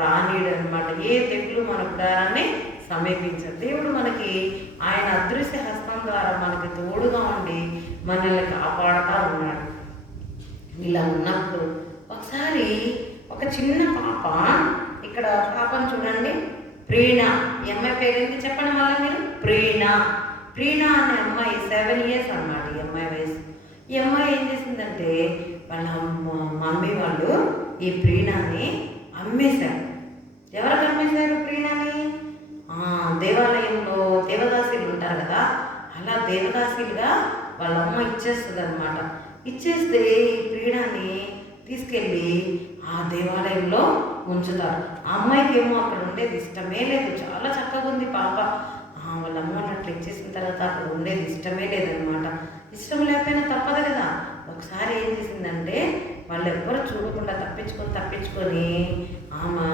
రానీడు అనమాట. ఏ తెగులు మన గుడారాన్ని సమీపించదు. దేవుడు మనకి ఆయన అదృశ్య హస్తం ద్వారా మనకి తోడుగా ఉండి మనల్ని కాపాడుతూ ఉన్నాడు. ఇలా ఉన్నప్పుడు ఒకసారి ఒక చిన్న పాప, ఇక్కడ పాపను చూడండి, ప్రీణ. ఈ అమ్మాయి పేరేంటి చెప్పండి మళ్ళీ మీరు? ప్రీణ అనే అమ్మాయి 7 years అన్నమాట ఈ అమ్మాయి వయసు. ఈ అమ్మాయి ఏం చేసిందంటే వాళ్ళ మమ్మీ వాళ్ళు ఈ ప్రీణాన్ని అమ్మేశారు. ఎవరికి అమ్మేశారు ప్రీణాన్ని? దేవాలయంలో దేవదాసీలు ఉంటారు కదా, అలా దేవదాసీలుగా వాళ్ళ అమ్మ ఇచ్చేస్తుంది అనమాట. ఇచ్చేస్తే ఈ ప్రీణాన్ని తీసుకెళ్ళి ఆ దేవాలయంలో ఉంచుతారు. ఆ అమ్మాయికి ఏమో అక్కడ ఉండేది ఇష్టమే లేదు, చాలా చక్కగా ఉంది పాప. వాళ్ళ అమ్మ అట్లా ఇచ్చేసిన తర్వాత అక్కడ ఉండేది ఇష్టమే లేదనమాట. ఇష్టం లేకపోయినా తప్పదు కదా. ఒకసారి ఏం చేసిందంటే వాళ్ళు ఎవ్వరు చూడకుండా తప్పించుకొని ఆమె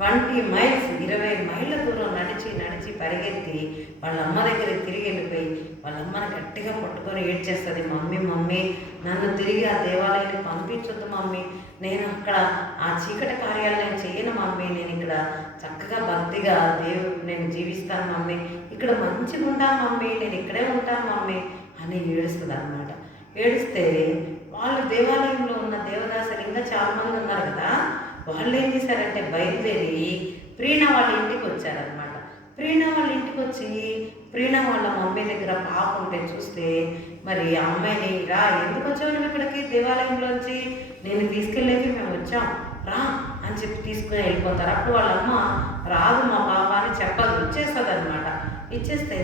20 మైల్స్ 20 మైళ్ళ దూరం నడిచి పరిగెత్తి వాళ్ళ అమ్మ దగ్గరికి తిరిగి వెళ్ళిపోయి వాళ్ళ అమ్మని గట్టిగా పట్టుకొని ఏడ్చేస్తుంది. మమ్మీ నన్ను తిరిగి ఆ దేవాలయానికి పంపించొద్దు మమ్మీ, నేను అక్కడ ఆ చీకటి కార్యాలు నేను చేయను మమ్మీ, నేను ఇక్కడ చక్కగా భక్తిగా నేను జీవిస్తాను మమ్మీ, ఇక్కడ మంచిగా ఉంటాను మమ్మీ, నేను ఇక్కడే ఉంటాను మమ్మీ అని ఏడుస్తుంది అన్నమాట. ఏడిస్తే వాళ్ళు దేవాలయంలో ఉన్న దేవదాసులు ఇంకా చాలామంది ఉన్నారు కదా, వాళ్ళు ఏం చేశారంటే బయలుదేరి ప్రీణ వాళ్ళ ఇంటికి వచ్చారనమాట. ప్రీణ వాళ్ళ ఇంటికి వచ్చి ప్రీణ వాళ్ళ మమ్మీ దగ్గర పాప ఉంటే చూస్తే మరి ఆ అమ్మాయిని రా ఎందుకు వచ్చావు నువ్వు ఇక్కడికి దేవాలయంలోంచి, నేను తీసుకెళ్ళేకి మేము వచ్చాం రా అని చెప్పి తీసుకుని వెళ్ళిపోతారు. అప్పుడు వాళ్ళ అమ్మ రాదు మా పాప అని చెప్పదు, ఇచ్చేస్తుంది అనమాట. ఇచ్చేస్తే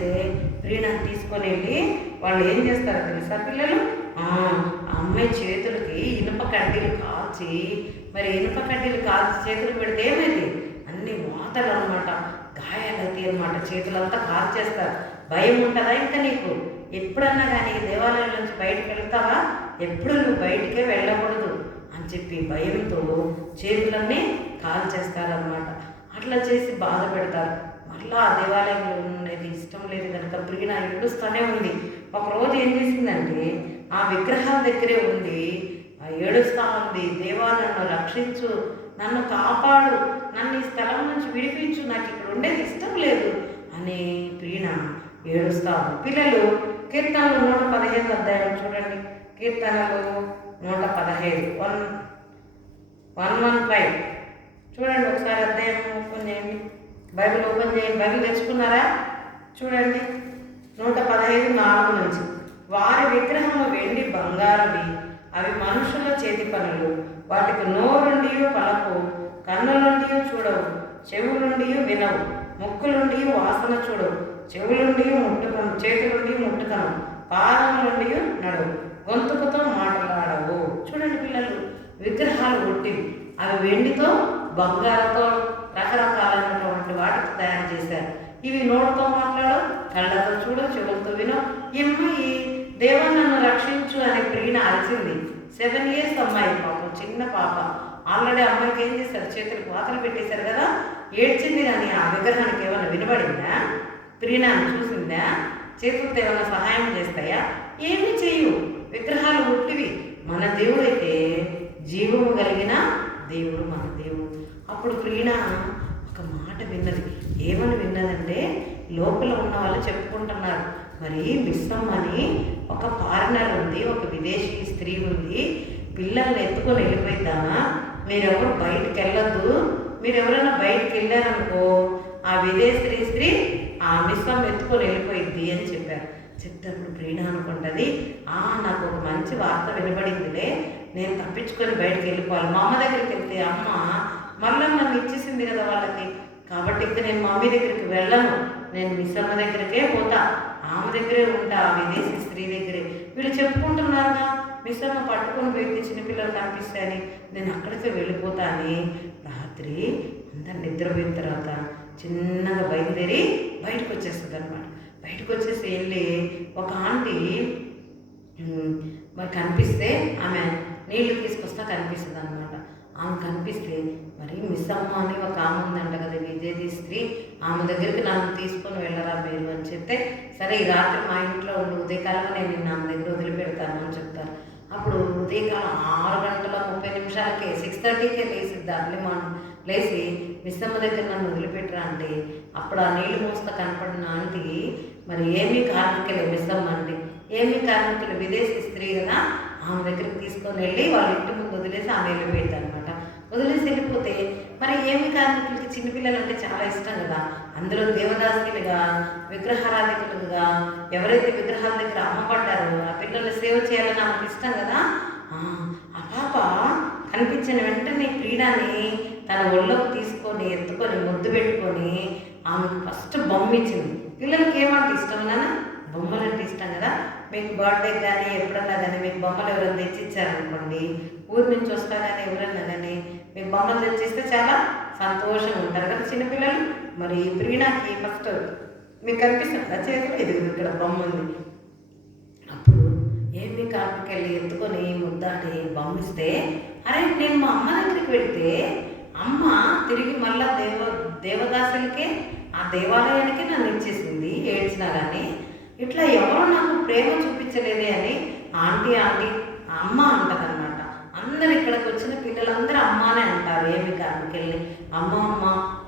ప్రీణని తీసుకొని వెళ్ళి వాళ్ళు ఏం చేస్తారో తెలుసా పిల్లలు, అమ్మాయి చేతులకి ఇనుప కడ్డీలు కాల్చి చేతులు పెడితే ఏమైంది అన్ని వాతలు అనమాట, గాయాలైతే అనమాట, చేతులంతా కాల్చేస్తారు. భయం ఉంటుందా ఇంకా నీకు? ఎప్పుడన్నా కానీ దేవాలయం నుంచి బయటకు వెళ్తావా? ఎప్పుడు నువ్వు బయటికే వెళ్ళకూడదు అని చెప్పి భయంతో చేతులన్నీ కాల్చేస్తారనమాట. అట్లా చేసి బాధ పెడతారు. మళ్ళీ ఆ దేవాలయంలో ఉన్నది ఇష్టం లేదు కనుక ప్రీణ ఏడుస్తూనే ఉంది. ఒకరోజు ఏం చేసిందంటే ఆ విగ్రహాల దగ్గరే ఉంది, ఏడుస్తూ ఉంది, దేవా నన్ను రక్షించు, నన్ను కాపాడు, నన్ను ఈ స్థలం నుంచి విడిపించు, నాకు ఇక్కడ ఉండేది ఇష్టం లేదు అని ప్రీణ ఏడుస్తూ ఉంది. పిల్లలు కీర్తనలు 115 అధ్యాయం చూడండి. కీర్తనలు 115 115 చూడండి ఒకసారి. అధ్యాయం ఓపెన్ చేయండి, బైబిల్ ఓపెన్ చేయండి. బైబిల్ తెచ్చుకున్నారా? చూడండి 115:4 నుంచి. వారి విగ్రహము వెండి బంగారువి, అవి మనుషుల చేతి పనులు, వాటికి నోరుండి పలపు, కన్నులుండి చూడవు, చెవులుండి వినవు, ముక్కులుండి వాసన చూడవు, చెవులుండి ముట్టుకను, చేతులుండి ముట్టుకను, పాదములుండి నడవు, గొంతుకుతో మాట్లాడవు. చూడండి పిల్లలు, విగ్రహాలు ఒట్టివి, అవి వెండితో బంగారంతో రకరకాలైనటువంటి వాటికి తయారు చేశారు. ఇవి నోటితో మాట్లాడవు, కళ్ళతో చూడవు, చెవులతో వినవు. ఈ అమ్మాయి దేవా నన్ను రక్షించు అని ప్రీణ అరిచింది. 7 years అమ్మాయి, పాపం చిన్న పాప. ఆల్రెడీ అమ్మాయికి ఏం చేశారు, చేతులకు వాతలు పెట్టేశారు కదా, ఏడ్చింది. కానీ ఆ విగ్రహానికి ఏమైనా వినబడిందా? ప్రీణాన్ని చూసిందా? చేతులతో ఏమైనా సహాయం చేస్తాయా? ఏమీ చెయ్యు. విగ్రహాలు ఉట్టివి. మన దేవుడైతే జీవము కలిగిన దేవుడు, మన దేవుడు. అప్పుడు ప్రీణ ఒక మాట విన్నది. ఏమని విన్నదంటే, లోపల ఉన్న వాళ్ళు చెప్పుకుంటున్నారు, మరి మిస్సమ్మ అని ఒక ఫారినర్ ఉంది, ఒక విదేశీ స్త్రీ ఉంది, పిల్లల్ని ఎత్తుకొని వెళ్ళిపోయిద్దామా, మీరెవరు బయటికి వెళ్ళొద్దు, మీరు ఎవరైనా బయటికి వెళ్ళారనుకో ఆ విదేశీ స్త్రీ ఆ మిస్సమ్మ ఎత్తుకొని వెళ్ళిపోయిద్ది అని చెప్పారు. చెప్తేప్పుడు ప్రీణ అనుకుంటుంది, నాకు ఒక మంచి వార్త వినబడిందిలే, నేను తప్పించుకొని బయటకు వెళ్ళిపోవాలి. మా అమ్మ దగ్గరికి వెళ్తే అమ్మ మళ్ళీ నన్ను ఇచ్చేసింది కదా వాళ్ళకి, కాబట్టి ఇంకా నేను మమ్మీ దగ్గరికి వెళ్ళను, నేను మిస్సమ్మ దగ్గరికే పోతా, ఆమె దగ్గరే ఉంటా, ఆ విదేశీ స్త్రీ దగ్గరే. వీళ్ళు చెప్పుకుంటున్నారుగా మిస్సమ్మ పట్టుకొని పోయి చిన్నపిల్లలు కనిపిస్తాయని, నేను అక్కడికే వెళ్ళిపోతా అని. రాత్రి అందరు నిద్రపోయిన తర్వాత చిన్నగా బయలుదేరి బయటకు వచ్చేస్తుంది అనమాట. బయటకు వచ్చేసి వెళ్ళి ఒక ఆంటీ మరి కనిపిస్తే ఆమె నీళ్లు తీసుకొస్తా కనిపిస్తుంది అనమాట. ఆమె కనిపిస్తే మరి మిస్సమ్మ అని ఒక ఆమె ఉందంట కదా విదేశీ స్త్రీ, ఆమె దగ్గరికి నన్ను తీసుకొని వెళ్ళరా మీరు అని చెప్తే, సరే ఈ రాత్రి మా ఇంట్లో ఉండి ఉదయకాలంలో నేను నిన్ను ఆమె దగ్గర వదిలిపెడతాను అని చెప్తారు. అప్పుడు ఉదయకాలం 6:30 6:30కే లేసిద్ది అర్లీ మార్నింగ్ లేచి మిస్సమ్మ దగ్గర నన్ను వదిలిపెట్టరా అంటే, అప్పుడు ఆ నీళ్లు మోస్తా కనపడిన ఆంటీ మరి ఏమీ కార్మికులే మిస్సమ్మ అంటే, ఏమీ కార్మికులు విదేశీ స్త్రీ కదా, ఆమె దగ్గరికి తీసుకొని వెళ్ళి వాళ్ళ ఇంటి ముందు వదిలేసి ఆమె వెళ్ళిపోయింది అనమాట. వదిలేసి వెళ్ళిపోతే మరి ఏమి కార్మికులకి చిన్నపిల్లలు అంటే చాలా ఇష్టం కదా, అందులో దేవదాసులుగా విగ్రహారాధికులుగా ఎవరైతే విగ్రహాల దగ్గర అమ్మబడ్డారో ఆ పిల్లల్ని సేవ చేయాలని ఆమెకు ఇష్టం కదా. ఆ పాప కనిపించిన వెంటనే ప్రీణాన్ని తన ఒళ్ళోకి తీసుకొని ఎత్తుకొని ముద్దు పెట్టుకొని ఆమెకు ఫస్ట్ బొమ్మ ఇచ్చింది. పిల్లలకి ఏమంటే ఇష్టం నాన్న, బొమ్మలు అంటే ఇష్టం కదా. మీకు బర్త్డే కానీ ఎప్పుడన్నా కానీ మీకు బొమ్మలు ఎవరైనా తెచ్చిచ్చారనుకోండి, ఊరి నుంచి వస్తా కానీ ఎవరైనా కానీ మీకు బొమ్మలు తెచ్చిస్తే చాలా సంతోషంగా ఉంటారు కదా చిన్నపిల్లలు. మరి ప్రీణాకి ఫస్ట్ మీకు కనిపిస్తుంది చేతిలో ఇది ఇక్కడ బొమ్మ ఉంది. అప్పుడు ఏమి కార్మికెళ్ళి ఎత్తుకొని ముద్దాడి బొమ్మిస్తే, అరే నేను మా అమ్మ దగ్గరికి వెళ్తే అమ్మ తిరిగి మళ్ళా దేవదాసులకే ఆ దేవాలయానికి నన్ను ఇచ్చేసింది ఏడ్చినా కానీ, ఇట్లా ఎవరు నాకు ప్రేమ చూపించలేదే అని ఆంటీ ఆంటీ అమ్మ అంటదన్నమాట. అందరు ఇక్కడికి వచ్చిన పిల్లలందరూ అమ్మానే అంటారు. ఏమి కార్మికెళ్ళి అమ్మ అమ్మ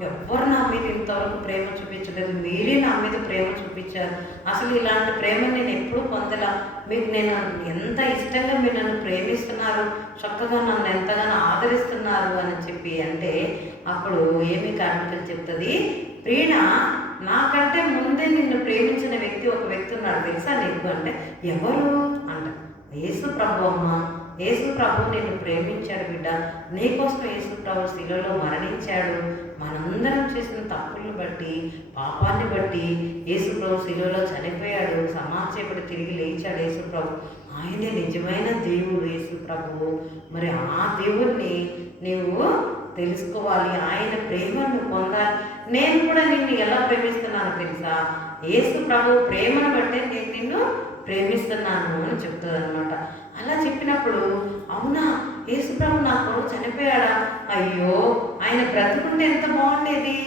ఎవ్వరు నా మీద ఇంతవరకు ప్రేమ చూపించలేదు, మీరే నా మీద ప్రేమ చూపించారు. అసలు ఇలాంటి ప్రేమ నేను ఎప్పుడూ పొందలా. మీకు నేను ఎంత ఇష్టంగా మీరు నన్ను ప్రేమిస్తున్నారు, చక్కగా నన్ను ఎంతగానో ఆదరిస్తున్నారు అని చెప్పి అంటే, అప్పుడు ఏమి కార్మికులు చెప్తుంది, ప్రీణ నాకంటే ముందే నిన్ను ప్రేమించిన వ్యక్తి ఒక వ్యక్తి ఉన్నాడు తెలుసా నీకు అంటే, ఎవరు అంట. యేసు ప్రభు అమ్మ, యేసు ప్రభు నిన్ను ప్రేమించాడు బిడ్డ, నీకోసం యేసు ప్రభు శిలువలో మరణించాడు. మనందరం చేసిన తప్పులను బట్టి పాపాన్ని బట్టి యేసు ప్రభు శిలువలో చనిపోయాడు, సమాజపడి తిరిగి లేచాడు యేసు ప్రభు. ఆయనే నిజమైన దేవుడు యేసు ప్రభువు. మరి ఆ దేవుణ్ణి నీవు తెలుసుకోవాలి, ఆయన ప్రేమను పొందాలి. నేను కూడా నిన్ను ఎలా ప్రేమిస్తున్నాను తెలుసా, యేసు ప్రభు ప్రేమను బట్టే నేను నిన్ను ప్రేమిస్తున్నాను అని చెప్తుంది అనమాట. అలా చెప్పినప్పుడు అవునా యేసు ప్రభు నా కొడుకు చనిపోయాడా, అయ్యో ఆయన బ్రతుకుంటే ఎంత బాగుండేది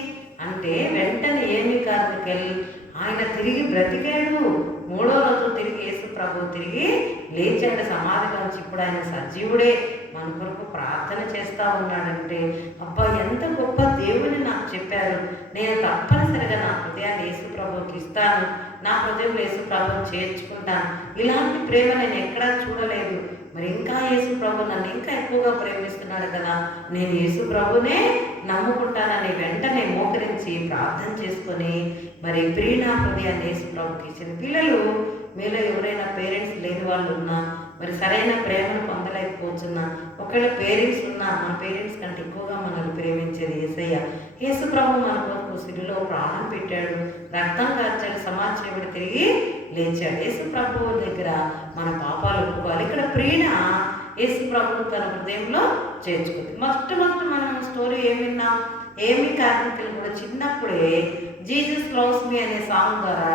అంటే, వెంటనే ఏమి కార్మికెల్ ఆయన తిరిగి బ్రతికాడు. 3వ రోజు తిరిగి యేసు ప్రభు తిరిగి లేచాడు సమాధిలోంచి. ఇప్పుడు ఆయన సజీవుడే, మన కొరకు ప్రార్థన చేస్తూ ఉన్నాడంటే, అబ్బా ఎంత గొప్ప దేవుని నాకు చెప్పారు, నేను తప్పనిసరిగా నా హృదయాన్ని యేసు ప్రభుకి ఇస్తాను, నా హృదయంలో యేసు ప్రభుని చేర్చుకుంటాను. ఇలాంటి ప్రేమ నేను ఎక్కడా చూడలేదు. మరి ఇంకా యేసు ప్రభు నన్ను ఇంకా ఎక్కువగా ప్రేమిస్తున్నాడు కదా, నేను యేసు ప్రభునే నమ్ముకుంటానని వెంటనే మోకరించి ప్రార్థన చేసుకొని మరి ప్రీణ హృదయాన్ని యేసు ప్రభుకి ఇచ్చింది. పిల్లలు మీలో ఎవరైనా పేరెంట్స్ లేని వాళ్ళు ఉన్నా, మరి సరైన ప్రేమను పొందలేకపోతున్నా, ఒకవేళ పేరెంట్స్ ఉన్నా, మన పేరెంట్స్ కంటే ఎక్కువగా మనల్ని ప్రేమించేది యేసయ్య. యేసు ప్రభు మన కొరకు శిలువలో ప్రాణం పెట్టాడు, రక్తం కార్చాడు, సమాజం తిరిగి లేచాడు. యేసు ప్రభు దగ్గర మన పాపాలు ఒప్పుకోవాలి. ఇక్కడ ప్రీణ యేసు ప్రభు తన హృదయంలో చేర్చుకుంది. మొట్టమొదటి మనం స్టోరీ ఏమిన్నాం, ఏమి కార్మికులు కూడా చిన్నప్పుడే జీసస్ లవ్స్ మీ అనే సాంగ్ ద్వారా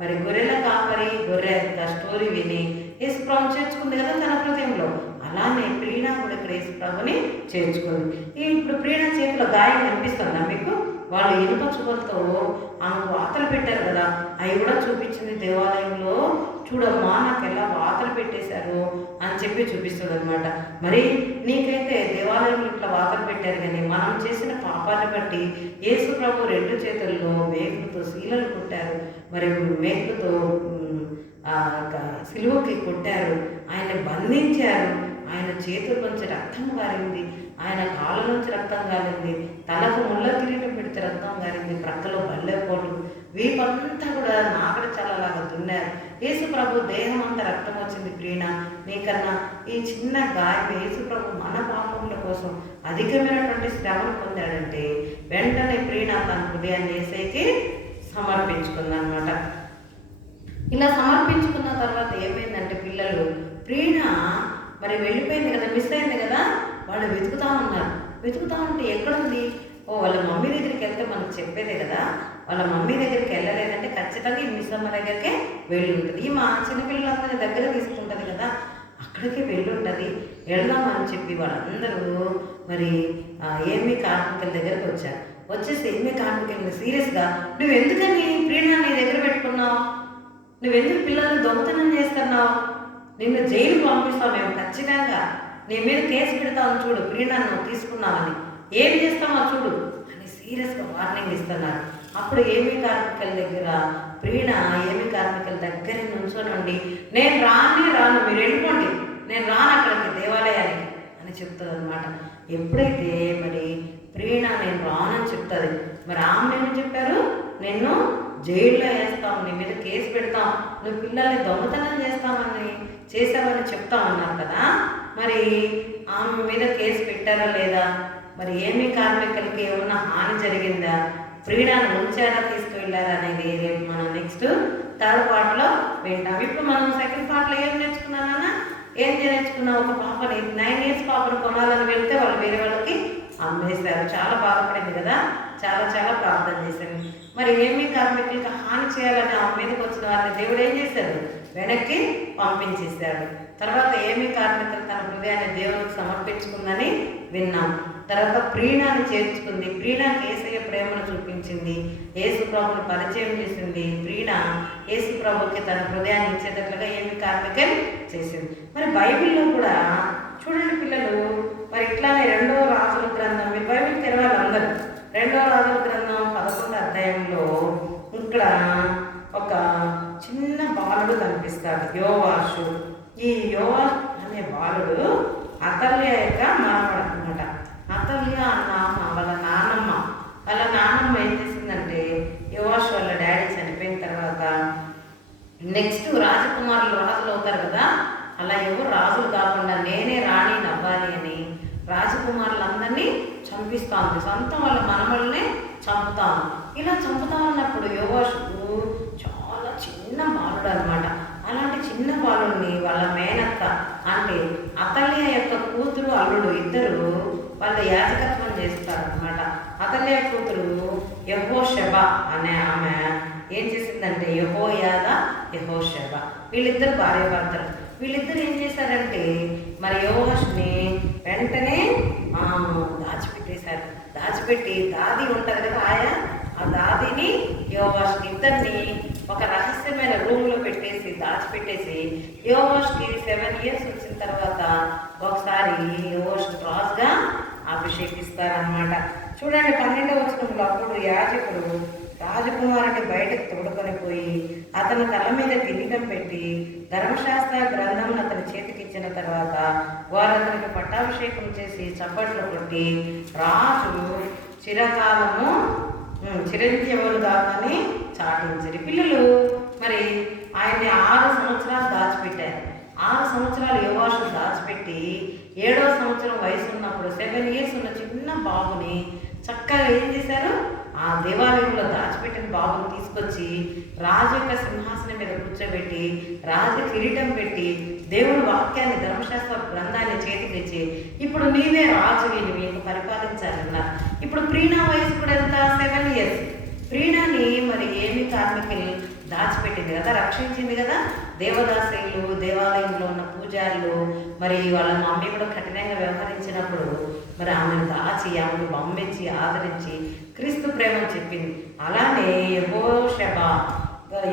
మరి గొర్రెల కాపరి గొర్రె స్టోరీ విని యేసు ప్రభు చేర్చుకుంది కదా తన హృదయంలో. అలానే ప్రీణ కూడా ఇక్కడ యేసు ప్రభుని చేర్చుకుంది. ఇప్పుడు ప్రీణ చేతిలో గాయం కనిపిస్తుందా మీకు? వాళ్ళు ఇనుప చుక్కలతో ఆమెకు వాతలు పెట్టారు కదా, అవి కూడా చూపించింది దేవాలయంలో. చూడమ్మా నాకు ఎలా వాతలు పెట్టేశారు అని చెప్పి చూపిస్తుంది అనమాట. మరి నీకైతే దేవాలయంలో ఇట్లా వాతలు పెట్టారు, కానీ మనం చేసిన పాపాన్ని బట్టి యేసు ప్రభు 2 చేతుల్లో మేకులతో శీలలు కొట్టారు, మరి మేకులతో సిలువకి కొట్టారు, ఆయన బంధించారు. ఆయన చేతుల్లోంచి రక్తం గారింది, ఆయన కాళ్ళ నుంచి రక్తం గారింది, తలకు ముళ్ళ కిరీటం పెడితే రక్తం గారింది, ప్రక్కలో బల్లెపోటు, వీపంతా కూడా నాగడ చల్లలాగా దున్నారు. యేసు ప్రభు దేహం అంతా రక్తం వచ్చింది. ప్రీణ నీకన్నా ఈ చిన్న గాయం యేసు ప్రభు మన పాపముల కోసం అధికమైనటువంటి శ్రమను పొందాడంటే వెంటనే ప్రీణ తన హృదయాన్ని యేసయ్యకి సమర్పించుకుందనమాట. ఇలా సమర్పించుకున్న తర్వాత ఏమైందంటే పిల్లలు, ప్రీణ మరి వెళ్ళిపోయింది కదా, మిస్ అయింది కదా, వాళ్ళు వెతుకుతా ఉన్నారు. వెతుకుతా ఉంటే ఎక్కడుంది? వాళ్ళ మమ్మీ దగ్గరికి వెళ్తే మనకు చెప్పేదే కదా, వాళ్ళ మమ్మీ దగ్గరికి వెళ్ళలేదంటే ఖచ్చితంగా ఈ మిస్ అమ్మ దగ్గరికే వెళ్ళి ఉంటుంది. ఈ మా చిన్నపిల్లలందరినీ దగ్గర తీసుకుంటుంది కదా, అక్కడికి వెళ్ళి ఉంటుంది. వెళ్దామని చెప్పి వాళ్ళందరూ మరి ఏమి కార్మికుల దగ్గరకు వచ్చారు. వచ్చేసి ఏమి కార్మికుల్ని సీరియస్గా, నువ్వు ఎందుకని ప్రీణ నీ దగ్గర పెట్టుకున్నావు, నువ్వెందుకు పిల్లల్ని దొంగతనం చేస్తున్నావు, నిన్ను జైలు పంపిస్తావు, మేము ఖచ్చితంగా నీ మీద కేసు పెడతామని చూడు, ప్రీణ నువ్వు తీసుకున్నావని, ఏమి చేస్తామో చూడు అని సీరియస్గా వార్నింగ్ ఇస్తున్నారు. అప్పుడు ఏమి కార్మికుల దగ్గర ప్రీణ ఏమి కార్మికుల దగ్గర నుంచోనండి, నేను రాను, మీరు వెళ్ళిపోండి, నేను రాను అక్కడికి దేవాలయానికి అని చెప్తుంది అనమాట. ఎప్పుడైతే మరి ప్రీణ నేను రానని చెప్తుంది, మరి ఆమె ఏమని చెప్పారు, నిన్ను జైల్లో వేస్తాం, నీ మీద కేసు పెడతాం, నువ్వు పిల్లల్ని దొంగతనం చేసావని చెప్తామన్నారు కదా. మరి ఆమె మీద కేసు పెట్టారా లేదా, మరి ఏమి కార్మికులకి ఏమన్నా హాని జరిగిందా, ప్రీణను ఉంచారా తీసుకువెళ్ళారా అనేది రేపు మనం నెక్స్ట్ 3rd పార్ట్లో వింటాం. ఇప్పుడు మనం 2nd పార్ట్లో ఏం నేర్చుకున్నామన్నా, ఏం నేర్చుకున్నాం, ఒక పాపని 9 years పాపను కొనాలని వెళ్తే వాళ్ళు వేరే వాళ్ళకి అమ్మేశారు. చాలా బాధపడింది కదా, చాలా ప్రార్థన చేశాను. మరి ఏమి కార్మికులకి హాని చేయాలని ఆమె మీదకి వచ్చిన వారిని దేవుడు ఏం చేశారు, వెనక్కి పంపించేశాడు. తర్వాత ఏమి కార్మికులు తన హృదయాన్ని దేవునికి సమర్పించుకుందని విన్నాం. తర్వాత ప్రీణాన్ని చేర్చుకుంది. ప్రీణాకి యేసయ్య ప్రేమను చూపించింది, యేసు ప్రభుని పరిచయం చేసింది. ప్రీణ యేసు ప్రభుకి తన హృదయాన్ని ఇచ్చేటట్లుగా ఏమి కార్మికం చేసింది. మరి బైబిల్లో కూడా చూడండి పిల్లలు, మరి ఇట్లానే 2వ రాజుల గ్రంథం, మీరు బైబిల్ తెరవాలి అందరూ. 2వ రాజుల గ్రంథం 11వ అధ్యాయంలో ఇక్కడ ఒక చిన్న బాలుడు కనిపిస్తాడు, యోవాషు. ఈ యోవాషు అనే బాలుడు అతల్య యొక్క మనవడు అనమాట. అతల్య అన్న వాళ్ళ నాన్నమ్మ ఏం చేసిందంటే, యోవాషు వాళ్ళ డాడీ చనిపోయిన తర్వాత నెక్స్ట్ రాజకుమారులు రాజులు అవుతారు కదా, అలా ఎవరు రాజులు కాకుండా నేనే రాణిని అవ్వాలి అని రాజకుమారులందరినీ చంపిస్తా ఉంది. సొంతం వాళ్ళ మనవల్ని చంపుతాను. ఇలా చంపుతా ఉన్నప్పుడు యోవాషు చాలా చిన్న బాలుడు అనమాట. అలాంటి చిన్న బాలుడిని వాళ్ళ మేనత్త అంటే అతల్య యొక్క కూతురు అల్లుడు ఇద్దరు వాళ్ళ యాజకత్వం చేస్తారు అనమాట. అతల్య కూతురు యెహోషెబ అనే ఆమె ఏం చేసిందంటే యెహోయాదా, యెహోషెబ వీళ్ళిద్దరు భార్య భర్తలు. వీళ్ళిద్దరు ఏం చేశారంటే మరి యోవాషుని వెంటనే దాచిపెట్టేశారు. దాచిపెట్టి దాది ఉంటుంది కదా ఆ దాదిని యోవాషుకి ఇద్దరిని ఒక రహస్యమైన రూమ్లో దాచిపెట్టేసి యోవాషుకి 7 years వచ్చిన తర్వాత ఒకసారి యోవాషు రాజుగా అభిషేకిస్తారనమాట. చూడండి 12వ వచనంలో అప్పుడు యాజకుడు రాజకుమారుని బయటకు తోడుకొని పోయి అతని తల మీద కిరీటం పెట్టి ధర్మశాస్త్ర గ్రంథం అతని చేతికి ఇచ్చిన తర్వాత వారు అతనికి పట్టాభిషేకం చేసి చప్పట్లు కొట్టి రాజు చిరకాలము చిరంజీవులు దాకాని చాటించారు. పిల్లలు మరి ఆయన్ని 6 సంవత్సరాలు దాచిపెట్టారు. 6 సంవత్సరాలు యోవాషు దాచిపెట్టి 7వ సంవత్సరం వయసు ఉన్నప్పుడు 7 years ఉన్న చిన్న బాబుని చక్కగా ఏం చేశారు, ఆ దేవాలయంలో దాచిపెట్టిన బాబుని తీసుకొచ్చి రాజు యొక్క సింహాసనం మీద కూర్చోబెట్టి రాజు కిరీటం పెట్టి దేవుని వాక్యాన్ని ధర్మశాస్త్ర గ్రంథాన్ని చేతికి తెచ్చి ఇప్పుడు నీవే రాజువి, నీకు పరిపాలించాలన్నారు. ఇప్పుడు ప్రీణా వయసు కూడా ఎంత, 7 years. ప్రీణాని మరి ఏమి కార్మికులు దాచిపెట్టింది కదా, రక్షించింది కదా. దేవదాసీలు, దేవాలయంలో ఉన్న పూజారులు మరి వాళ్ళ మమ్మీ కూడా కఠినంగా వ్యవహరించినప్పుడు మరి ఆమెను దాచి ఆమెను బొమ్మించి ఆదరించి క్రీస్తు ప్రేమను చెప్పింది. అలానే యెహోషెబ,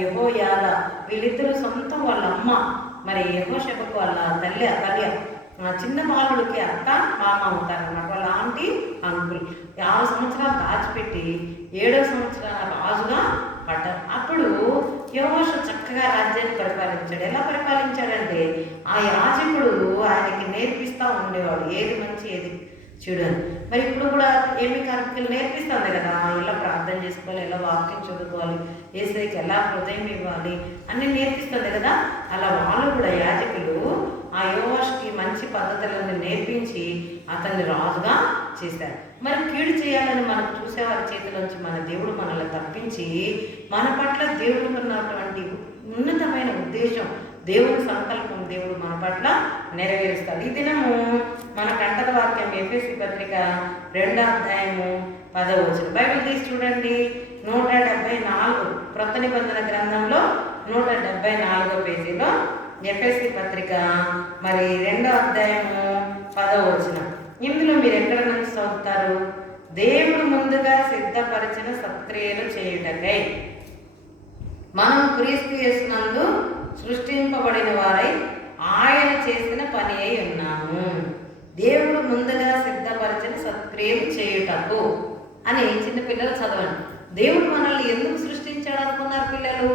యెహోయాదా వీళ్ళిద్దరూ సొంతం వాళ్ళ అమ్మ. మరి యెహోషెబకు వాళ్ళ తల్లి అతల్య, చిన్న బాలుడికి అత్త మామ అవుతారన్నమాట, వాళ్ళ ఆంటీ అంకుల్. 6 సంవత్సరాలు దాచిపెట్టి 7వ సంవత్సరాల రాజుగా పడ్డారు. అప్పుడు యోవాషు చక్కగా రాజ్యాన్ని పరిపాలించాడు. ఎలా పరిపాలించాడంటే ఆ యాజకుడు ఆయనకి నేర్పిస్తూ ఉండేవాడు ఏది మంచి ఏది చెడు అని. మరి ఇప్పుడు కూడా ఏమి కార్మికులు నేర్పిస్తుంది కదా, ఎలా ప్రార్థన చేసుకోవాలి, ఎలా వాక్యం చదువుకోవాలి, యేసయ్యకి ఎలా హృదయం ఇవ్వాలి అన్నీ నేర్పిస్తుంది కదా. అలా వాళ్ళు కూడా యాజకులు ఆ యోవాషుకి మంచి పద్ధతులను నేర్పించి అతన్ని రాజుగా చేశారు. మరి కీడు చేయాలని మనకు చూసేవారి చేతిలోంచి మన దేవుడు మనల్ని తప్పించి మన పట్ల దేవుడు ఉన్నటువంటి ఉన్నతమైన ఉద్దేశం, దేవుని సంకల్పం దేవుడు మన పట్ల నెరవేరుస్తాడు. ఈ దినము మన కంటక వాక్యం ఎఫెసీ పత్రిక 2వ అధ్యాయము 10వ వచనం. బైబిల్ తీసి చూడండి, 174 క్రొత్త నిబంధన గ్రంథంలో 174వ పేజీలో ఎఫెసీ పత్రిక మరి 2వ అధ్యాయము 10వ వచనం. ఇందులో మీరు ఎక్కడ నుంచి చదువుతారు? దేవుడు ముందుగా సిద్ధపరిచిన సత్క్రియలు చేయుటకై మనం క్రీస్తు యేసునందు సృష్టింపబడిన వారై ఆయన చేసిన పని అయి ఉన్నాము. దేవుడు ముందుగా సిద్ధపరిచిన సత్క్రియలు చేయుటకు అని చిన్నపిల్లలు చదవండి. దేవుడు మనల్ని ఎందుకు సృష్టించాడు అనుకున్నారు పిల్లలు?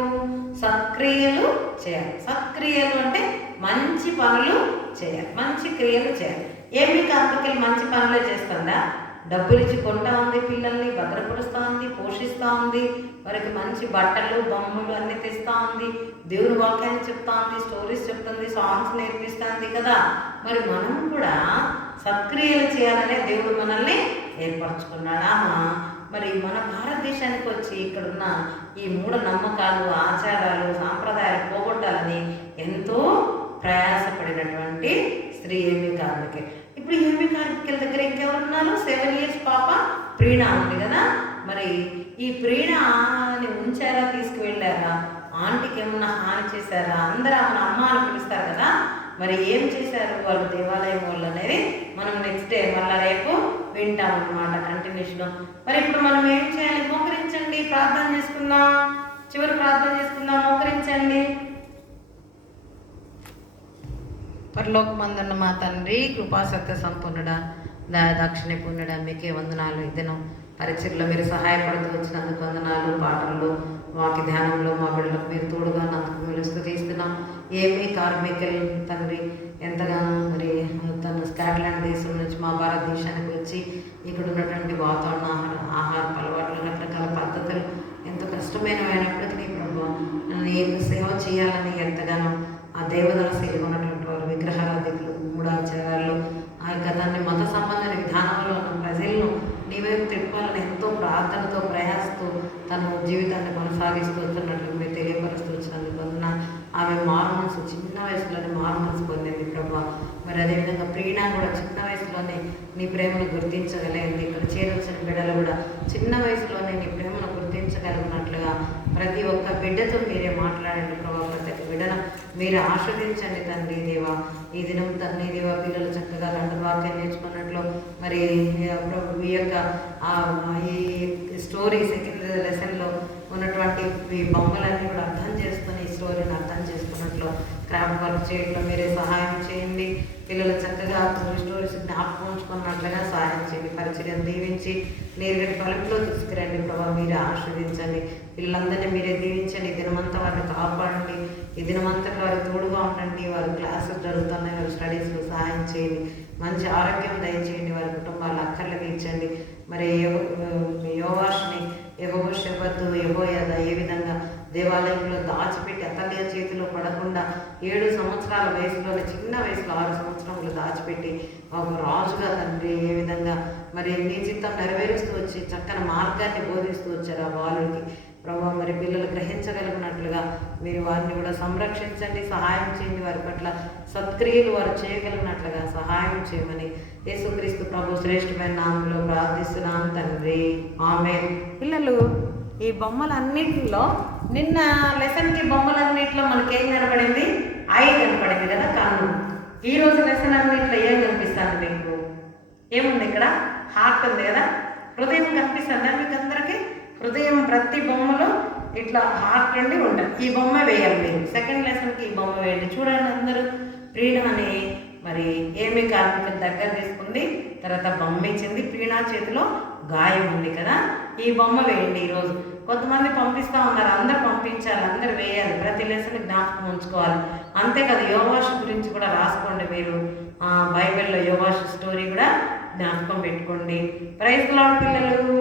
సత్క్రియలు చేయాలి. సత్క్రియలు అంటే మంచి పనులు చేయాలి, మంచి క్రియలు చేయాలి. ఏమి కార్మికులు మంచి పనులే చేస్తుందా? డబ్బులు ఇచ్చి కొంటా ఉంది, పిల్లల్ని భద్రపరుస్తూ ఉంది, పోషిస్తూ ఉంది, వారికి మంచి బట్టలు బొమ్మలు అన్నీ తెస్తూ ఉంది, దేవుని వాక్యాన్ని చెప్తా ఉంది, స్టోరీస్ చెప్తుంది, సాంగ్స్ నేర్పిస్తుంది కదా. మరి మనం కూడా సత్క్రియలు చేయాలనే దేవుడు మనల్ని ఏర్పరచుకున్నాడా? మరి మన భారతదేశానికి వచ్చి ఇక్కడున్న ఈ మూఢనమ్మకాలు, ఆచారాలు, సాంప్రదాయాలు పోగొట్టాలని ఎంతో ప్రయాసపడినటువంటి స్త్రీ ఏమి కార్మికే. ఇప్పుడు ఏమి కార్మికుల దగ్గర ఇంకెవరున్నారు? 7 years పాప ప్రీణ ఉంది కదా. మరి ఈ ప్రీణని ఉంచారా, తీసుకువెళ్ళారా? ఆంటీకి ఏమన్నా హాని చేశారా? అందరూ ఆమెను అమ్మ అని పిలుస్తారు కదా, మరి ఏం చేశారు వాళ్ళు దేవాలయం వాళ్ళు అనేది మనం నెక్స్ట్ డే మళ్ళీ రేపు వింటాం అన్నమాట కంటిన్యూషన్. మరి ఇప్పుడు మనం ఏం చేయాలి? మోకరించండి, ప్రార్థన చేసుకుందాం. చివరి ప్రార్థన చేసుకుందాం. మోకరించండి. పరలోకమందున్న మా తండ్రి, కృపాసత్య సంపన్నుడా, దాక్షిణ్య పుణ్యుడా, మీకే వందనాలు. ఈ దినం పరిచర్లో మీరు సహాయపడుతూ వచ్చినందుకు వందనాలు. పాటల్లో వాకి ధ్యానంలో మా బిడ్డలకు మీరు తోడుగా నందుకు మీరు స్థుతిస్తున్నాం. ఏమీ కార్మికులు తండ్రి ఎంతగానో మరి తను స్కాట్లాండ్ దేశం నుంచి మా భారతదేశానికి వచ్చి ఇక్కడ ఉన్నటువంటి వాతావరణ ఆహార అలవాట్లు రకరకాల పద్ధతులు ఎంతో కష్టమైనవైనప్పటికీ ప్రభు నీకు సేవ చేయాలని ఎంతగానో ఆ దేవతల సేవ ఉన్నటువంటి వారు విగ్రహారాధికులు మూఢాచారాలు ఆ యొక్క దాన్ని మత సంబంధమైన విధానంలో ఉన్న ప్రజలను నీవైపు తిప్పాలని ఎంతో ప్రార్థనతో ప్రయాసతో తన జీవితాన్ని కొనసాగిస్తూ వస్తున్నట్లు మీరు తెలియపరుస్తూ వచ్చినందుకు వందన. ఆమె మారు మనసు చిన్న వయసులోనే మారు మనసు పొందింది ప్రభు. మరి అదేవిధంగా ప్రీణా కూడా చిన్న వయసులోనే నీ ప్రేమను గుర్తించగలిగింది. ఇక్కడ చేరవలసిన బిడ్డలు కూడా చిన్న వయసులోనే నీ ప్రేమను గుర్తించగలిగినట్లుగా ప్రతి ఒక్క బిడ్డతో మీరే మాట్లాడండి ప్రభావ. ప్రతి ఒక్క బిడ్డను మీరు ఆస్వాదించండి తండ్రి దేవా. ఈ దినం తండ్రి దేవా పిల్లలు చక్కగా లండన్ వాక్యం నేర్చుకున్నట్లు మరి ఈ యొక్క ఈ స్టోరీ సెకండ్ లెసన్లో ఉన్నటువంటి ఈ బొమ్మలన్నీ కూడా అర్థం చేసుకుని ఈ స్టోరీని అర్థం చేసుకున్నట్లు క్రాఫ్ట్ వర్క్ చేయడంలో మీరే సహాయం చేయండి. పిల్లలు చక్కగా స్టోరీస్ జ్ఞాపకం ఉంచుకున్నట్లుగా సహాయం చేయండి. పరిచర్యను దీవించి నేరుగటి ఫలంలో తీసుకురండి ప్రభావ. మీరే ఆస్వాదించండి. పిల్లలందరినీ మీరే దీవించండి. ఈ దినమంతా వారిని కాపాడండి. ఈ దినమంతా వారికి తోడుగా ఉండండి. వారి క్లాసులు జరుగుతున్నాయి, వారి స్టడీస్లో సహాయం చేయండి. మంచి ఆరోగ్యం దయచేయండి. వారి కుటుంబాల అక్కర్లు తీర్చండి. మరి యోవాష్ని యెహోషాపాతు యెహోయాదా ఏ విధంగా దేవాలయంలో దాచిపెట్టి అతల్య చేతిలో పడకుండా 7 సంవత్సరాల వయసులోనే చిన్న వయసులో 6 సంవత్సరములు దాచిపెట్టి ఒక రాజుగా తండ్రి ఏ విధంగా మరి నీ చిత్తం నెరవేరుస్తూ వచ్చి చక్కని మార్గాన్ని బోధిస్తూ వచ్చారు ఆ బాలుడికి ప్రభావ. మరి పిల్లలు గ్రహించగలిగినట్లుగా మీరు వారిని కూడా సంరక్షించండి, సహాయం చేయండి. వారి పట్ల సత్క్రియలు వారు చేయగలిగినట్లుగా సహాయం చేయమని యేసుక్రీస్తు ప్రభు శ్రేష్టమైన నామంలో ప్రార్థిస్తున్నాను తండ్రి, ఆమేన్. పిల్లలు ఈ బొమ్మలన్నింటిలో నిన్న లెసన్కి బొమ్మలన్నింటిలో మనకేం కనపడింది? ఐ కనపడింది కదా, కన్ను. ఈరోజు లెసన్ అన్నింటిలో ఏం కనిపిస్తుంది మీకు? ఏముంది ఇక్కడ? హార్ట్ ఉంది కదా, హృదయం కనిపిస్తుందా మీకు అందరికీ? హృదయం ప్రతి బొమ్మలో ఇట్లా హార్ట్ నుండి ఉంటుంది. ఈ బొమ్మ వేయాలి మీరు. సెకండ్ లెసన్కి ఈ బొమ్మ వేయండి. చూడండి అందరూ. ప్రీణ అని మరి ఏమి కార్మికుల దగ్గర తీసుకుంది, తర్వాత బొమ్మ ఇచ్చింది. ప్రీణా చేతిలో గాయం ఉంది కదా, ఈ బొమ్మ వేయండి. ఈరోజు కొంతమంది పంపిస్తూ ఉన్నారు, అందరు పంపించాలి, అందరు వేయాలి. ప్రతి లెసన్ జ్ఞాపకం ఉంచుకోవాలి. అంతేకాదు యోవాషు గురించి కూడా రాసుకోండి మీరు. బైబిల్లో యోవాషు స్టోరీ కూడా జ్ఞాపకం పెట్టుకోండి. ప్రైజ్ ది లార్డ్ పిల్లలు.